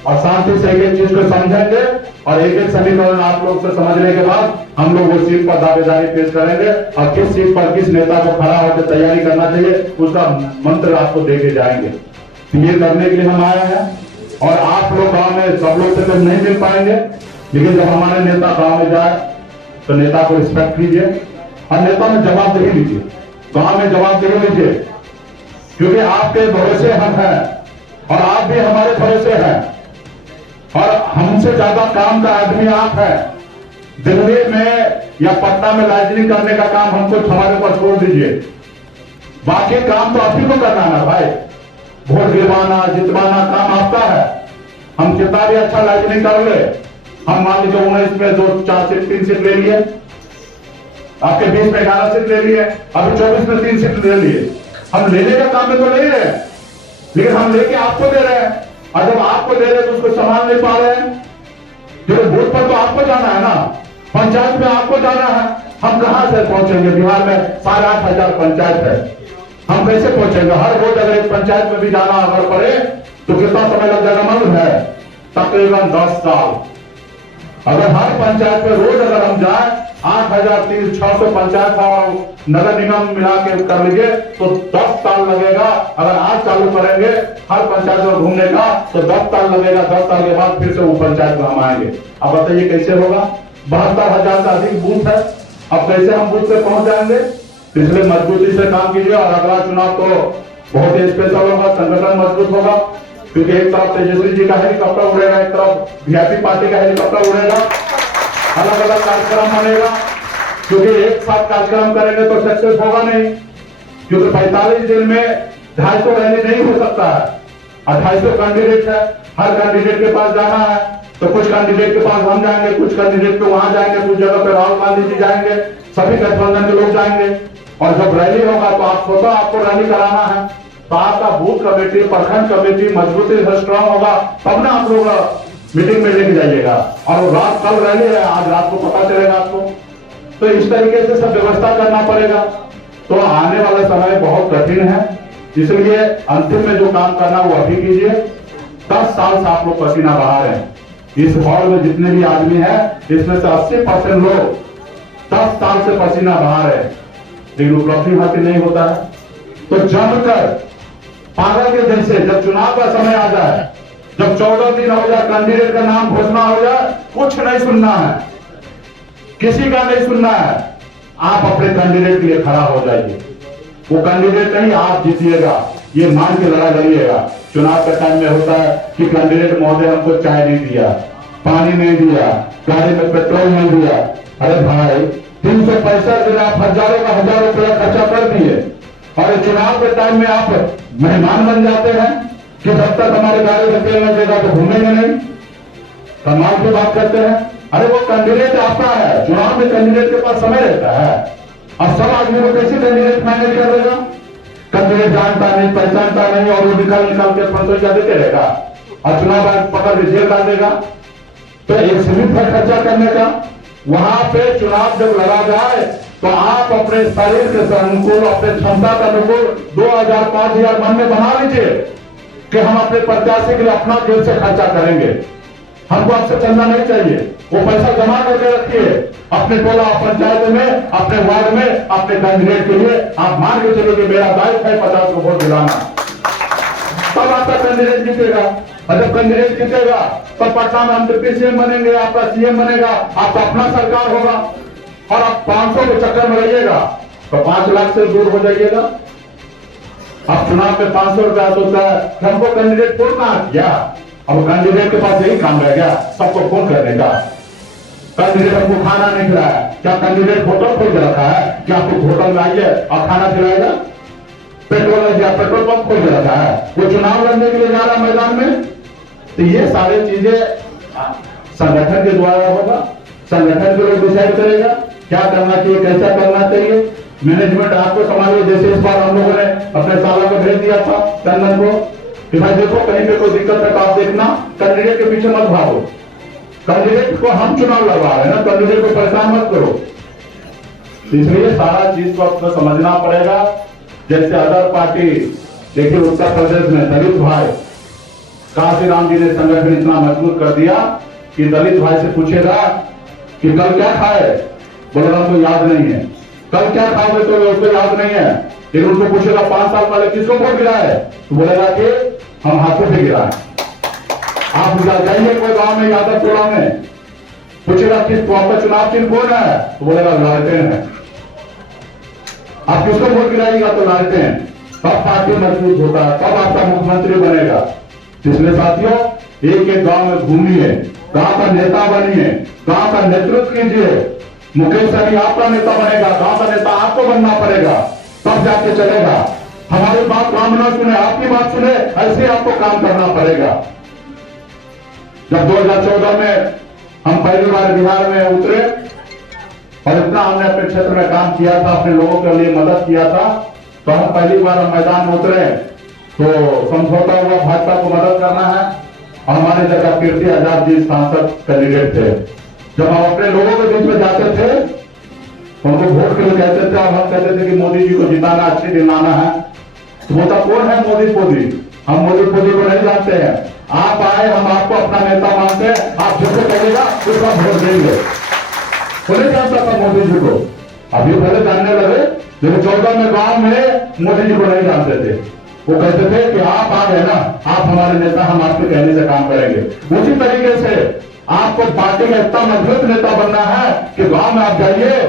और शांति से एक एक चीज को समझेंगे और एक एक समीकरण आप लोग से समझने के बाद हम लोग वो सीट पर दावेदारी पेश करेंगे और किस सीट पर किस नेता को खड़ा होकर तैयारी करना चाहिए उसका मंत्र आपको दे के जाएंगे। ये करने के लिए हम आए हैं और आप लोग गांव में सब लोग से तो नहीं मिल पाएंगे, लेकिन जब हमारे नेता गांव में जाए तो नेता को रिस्पेक्ट कीजिए और नेता में जवाबदेही लीजिए, गांव में जवाबदेही लीजिए, क्योंकि आपके भरोसे हम हैं और आप भी हमारे भरोसे हैं और हमसे ज्यादा काम का आदमी आप है। दिल्ली में या पटना में लाइजनिंग करने का काम हमको हमारे ऊपर छोड़ दीजिए, बाकी काम तो आप ही को करना है भाई। वोट गिरवाना जितवाना काम आपका है। हम कितना भी अच्छा लाइजनिंग कर ले, हम मान लीजिए 19 में 2 4 सीट 3 सीट ले लिए, आपके 20 में 11 सीट ले लिए, अभी 24 में 3 सीट ले लिए। हम लेने का काम में तो ले रहे हैं, लेकिन हम लेके आपको दे रहे हैं और जब आपको दे रहे हैं तो उसको संभाल नहीं पा रहे हैं। जो बूथ पर तो आपको जाना है ना, पंचायत में आपको जाना है। हम कहां से पहुंचेंगे? बिहार में 8,500 पंचायत है, हम कैसे पहुंचेंगे? हर रोज अगर एक पंचायत में भी जाना अगर पड़े तो कितना समय लग जाएगा मालूम है? तकरीबन 10 साल। अगर हर पंचायत में रोज अगर हम जाए 8,600 पंचायत और नगर निगम मिला के कर लीजिए तो 10 साल लगेगा। अगर आज चालू करेंगे हर पंचायत में घूमने का तो 10 साल लगेगा। 10 साल के बाद फिर से वो पंचायत में हम आएंगे। अब बताइए कैसे होगा? 72,000 से अधिक बूथ है, अब कैसे हम बूथ पे पहुंच जाएंगे? इसलिए मजबूती से काम कीजिए और अगला चुनाव तो बहुत ही स्पेशल होगा, संगठन मजबूत होगा, क्योंकि एक तरफ तेजस्वी जी का हेलीकॉप्टर उड़ेगा, एक तरफ वीआईपी पार्टी का हेलीकॉप्टर उड़ेगा, अलग अलग कार्यक्रम बनेगा, क्योंकि एक साथ कार्यक्रम करेंगे तो सक्सेस होगा नहीं, क्योंकि 45 दिन में 250 रैली नहीं हो सकता है। 250 कैंडिडेट है, हर कैंडिडेट के पास जाना है, तो कुछ कैंडिडेट के पास हम जाएंगे, कुछ कैंडिडेट पे वहां जाएंगे, कुछ जगह पे राहुल गांधी जी जाएंगे, सभी गठबंधन के लोग जाएंगे और जब रैली होगा तो आप स्वतः आपको रैली कराना है, तो आपका बूथ कमेटी प्रखंड कमेटी मजबूती से स्ट्रांग होगा, तब ना आप लोग मीटिंग में लेके जाइएगा। और रात कल रैली है, आज रात को पता चलेगा आपको, तो इस तरीके से सब व्यवस्था करना पड़ेगा। तो आने वाला समय बहुत कठिन है, इसलिए अंतिम में जो काम करना वो अभी कीजिए। 10 साल से आप लोग पसीना बहा रहे हैं, इस हॉल में जितने भी आदमी हैं इसमें से 80% लोग 10 साल से पसीना बहा रहे हैं, लेकिन उपलब्धि हासिल नहीं होता है। तो जमकर पागल के जैसे जब चुनाव का समय आ जाए, जब 14 दिन हो जाए, कैंडिडेट का नाम घोषणा हो जाए, कुछ नहीं सुनना है, किसी का नहीं सुनना है। आप अपने कैंडिडेट के लिए खड़ा हो जाइए, वो कैंडिडेट नहीं आप जीतिएगा, ये मान के लड़ा लड़िएगा। चुनाव के टाइम में होता है कि कैंडिडेट महोदय हमको चाय नहीं दिया, पानी नहीं दिया, गाड़ी में पेट्रोल नहीं दिया। अरे भाई 365 दिन आप हजारों का हजारों रुपया खर्चा कर दिए और चुनाव के टाइम में आप मेहमान बन जाते हैं कि जब तक हमारे गाड़ी में तेल नहीं देगा तो घूमेंगे नहीं। कमाल की बात करते हैं। अरे वो कैंडिडेट आपका है, चुनाव में कैंडिडेट के पास समय रहता है और सब आदमी को कैसे कैंडिडेट मैनेज कर देगा? कैंडिडेट जानता नहीं, पहचानता नहीं और वो निकाल के 500 देते रहेगा और चुनाव आयोग पकड़ के जेल डाल देगा। तो एक सीमित है खर्चा करने का। वहां पे चुनाव जब लड़ा जाए तो आप अपने शरीर के अनुकूल, अपने क्षमता के अनुकूल 2,000 5,000 मन में बना लीजिए कि हम अपने प्रत्याशी के लिए अपना जेब से खर्चा करेंगे। हमको आपसे चंदा नहीं चाहिए, वो पैसा जमा करके रखिए अपने टोला पंचायत में, अपने वार्ड में, अपने कैंडिडेट के लिए। आप मान के चलिए कि मेरा दायित्व है 50 को वोट दिलाना, तब आपका कैंडिडेट जीतेगा। और जब कैंडिडेट जीतेगा तब पटना में हम डिप्टी सीएम बनेंगे, आपका सीएम बनेगा, आपका अपना सरकार होगा और आप 500 के चक्कर में रहिएगा तो 5 लाख से दूर हो जाइएगा। अब चुनाव में 500 रुपया सोचता है कि हमको कैंडिडेट फोड़ना है क्या? अब कैंडिडेट के पास यही काम रह गया, सबको फोन करने का। कैंडिडेट हमको खाना नहीं खिलाया, क्या कैंडिडेट होटल खोल के रखा है? क्या आपको होटल में आइए और खाना खिलाएगा? पेट्रोल पंप खोल के रखा है, वो चुनाव लड़ने के लिए जा रहा मैदान में। तो ये सारी चीजें संगठन के द्वारा होगा, संगठन के लोग डिसाइड करेगा क्या करना चाहिए, कैसा करना चाहिए। मैनेजमेंट आपको संभालिए। जैसे इस बार हम लोगों ने अपने साला को भेज दिया था टंडन को कि भाई देखो कहीं पे कोई दिक्कत है तो आप देखना, कैंडिडेट के पीछे मत भागो, कैंडिडेट को हम चुनाव लड़वा रहे हैं ना, कैंडिडेट को परेशान मत करो। इसलिए सारा चीज को आपको समझना पड़ेगा। जैसे अदर पार्टी, देखिए उत्तर प्रदेश में दलित भाई काशीराम जी ने संगठन इतना मजबूत कर दिया कि दलित भाई से पूछेगा कि कल क्या खाए, बोलेगा उनको याद नहीं है। कल क्या खाओगे तो उसको याद नहीं है। लेकिन उनको पूछेगा 5 साल पहले किसको वोट गिरा है, तो बोलेगा कि हम हाथों से गिरा है। आप जाइए कोई गांव में, यादव टोला में, पूछेगा किस आपका चुनाव चिन्ह कौन है, तो बोलेगा लालटेन है। आप किसको वोट गिराइएगा तो लालटेन। तब पार्टी मजबूत होगा, तब आपका मुख्यमंत्री बनेगा। इसलिए साथियों, एक एक गांव में घूमिए, गांव का नेता बनिए, गांव का नेतृत्व कीजिए। मुकेश अभी आपका नेता बनेगा, गांव का नेता आपको बनना पड़ेगा, तब जाके चलेगा। हमारी बात काम ना सुने, आपकी बात सुने, ऐसे आपको काम करना पड़ेगा। जब 2014 में हम पहली बार बिहार में उतरे और इतना हमने अपने क्षेत्र में काम किया था, अपने लोगों के लिए मदद किया था, तो हम पहली बार हम मैदान में उतरे तो समझौता हुआ भाजपा को मदद करना है। हमारे जगह कीर्ति आजाद जी सांसद कैंडिडेट थे। जब हम अपने लोगों के बीच में जाते थे, उनको वोट के लिए कहते थे और हम कहते थे कि मोदी जी को जिताना, अच्छी दिलाना है। तो बोलता कौन है मोदी पोदी, हम मोदी पोदी को नहीं जानते हैं। आप आए, हम आपको अपना नेता मानते हैं, आप जिसको कहेगा उसका वोट देंगे। नहीं जानता था मोदी जी को, अभी पहले जानने लगे, लेकिन 14 में गांव में मोदी जी को नहीं जानते थे। वो कहते थे कि आप आ गए ना, आप हमारे नेता, हम आपके कहने से काम करेंगे। उसी तरीके से आपको पार्टी का इतना मजबूत नेता बनना है कि गांव में आप जाइए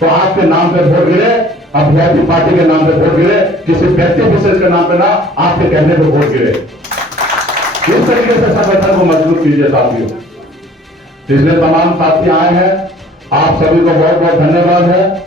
तो आपके नाम पे वोट गिरे, अभ्यर्थी पार्टी के नाम पे वोट गिरे, किसी व्यक्ति विशेष के नाम पे ना, आपके कहने पे वोट गिरे। इस तरीके से संगठन को मजबूत कीजिए साथियों। इसलिए तमाम साथी आए हैं, आप सभी को बहुत बहुत धन्यवाद है।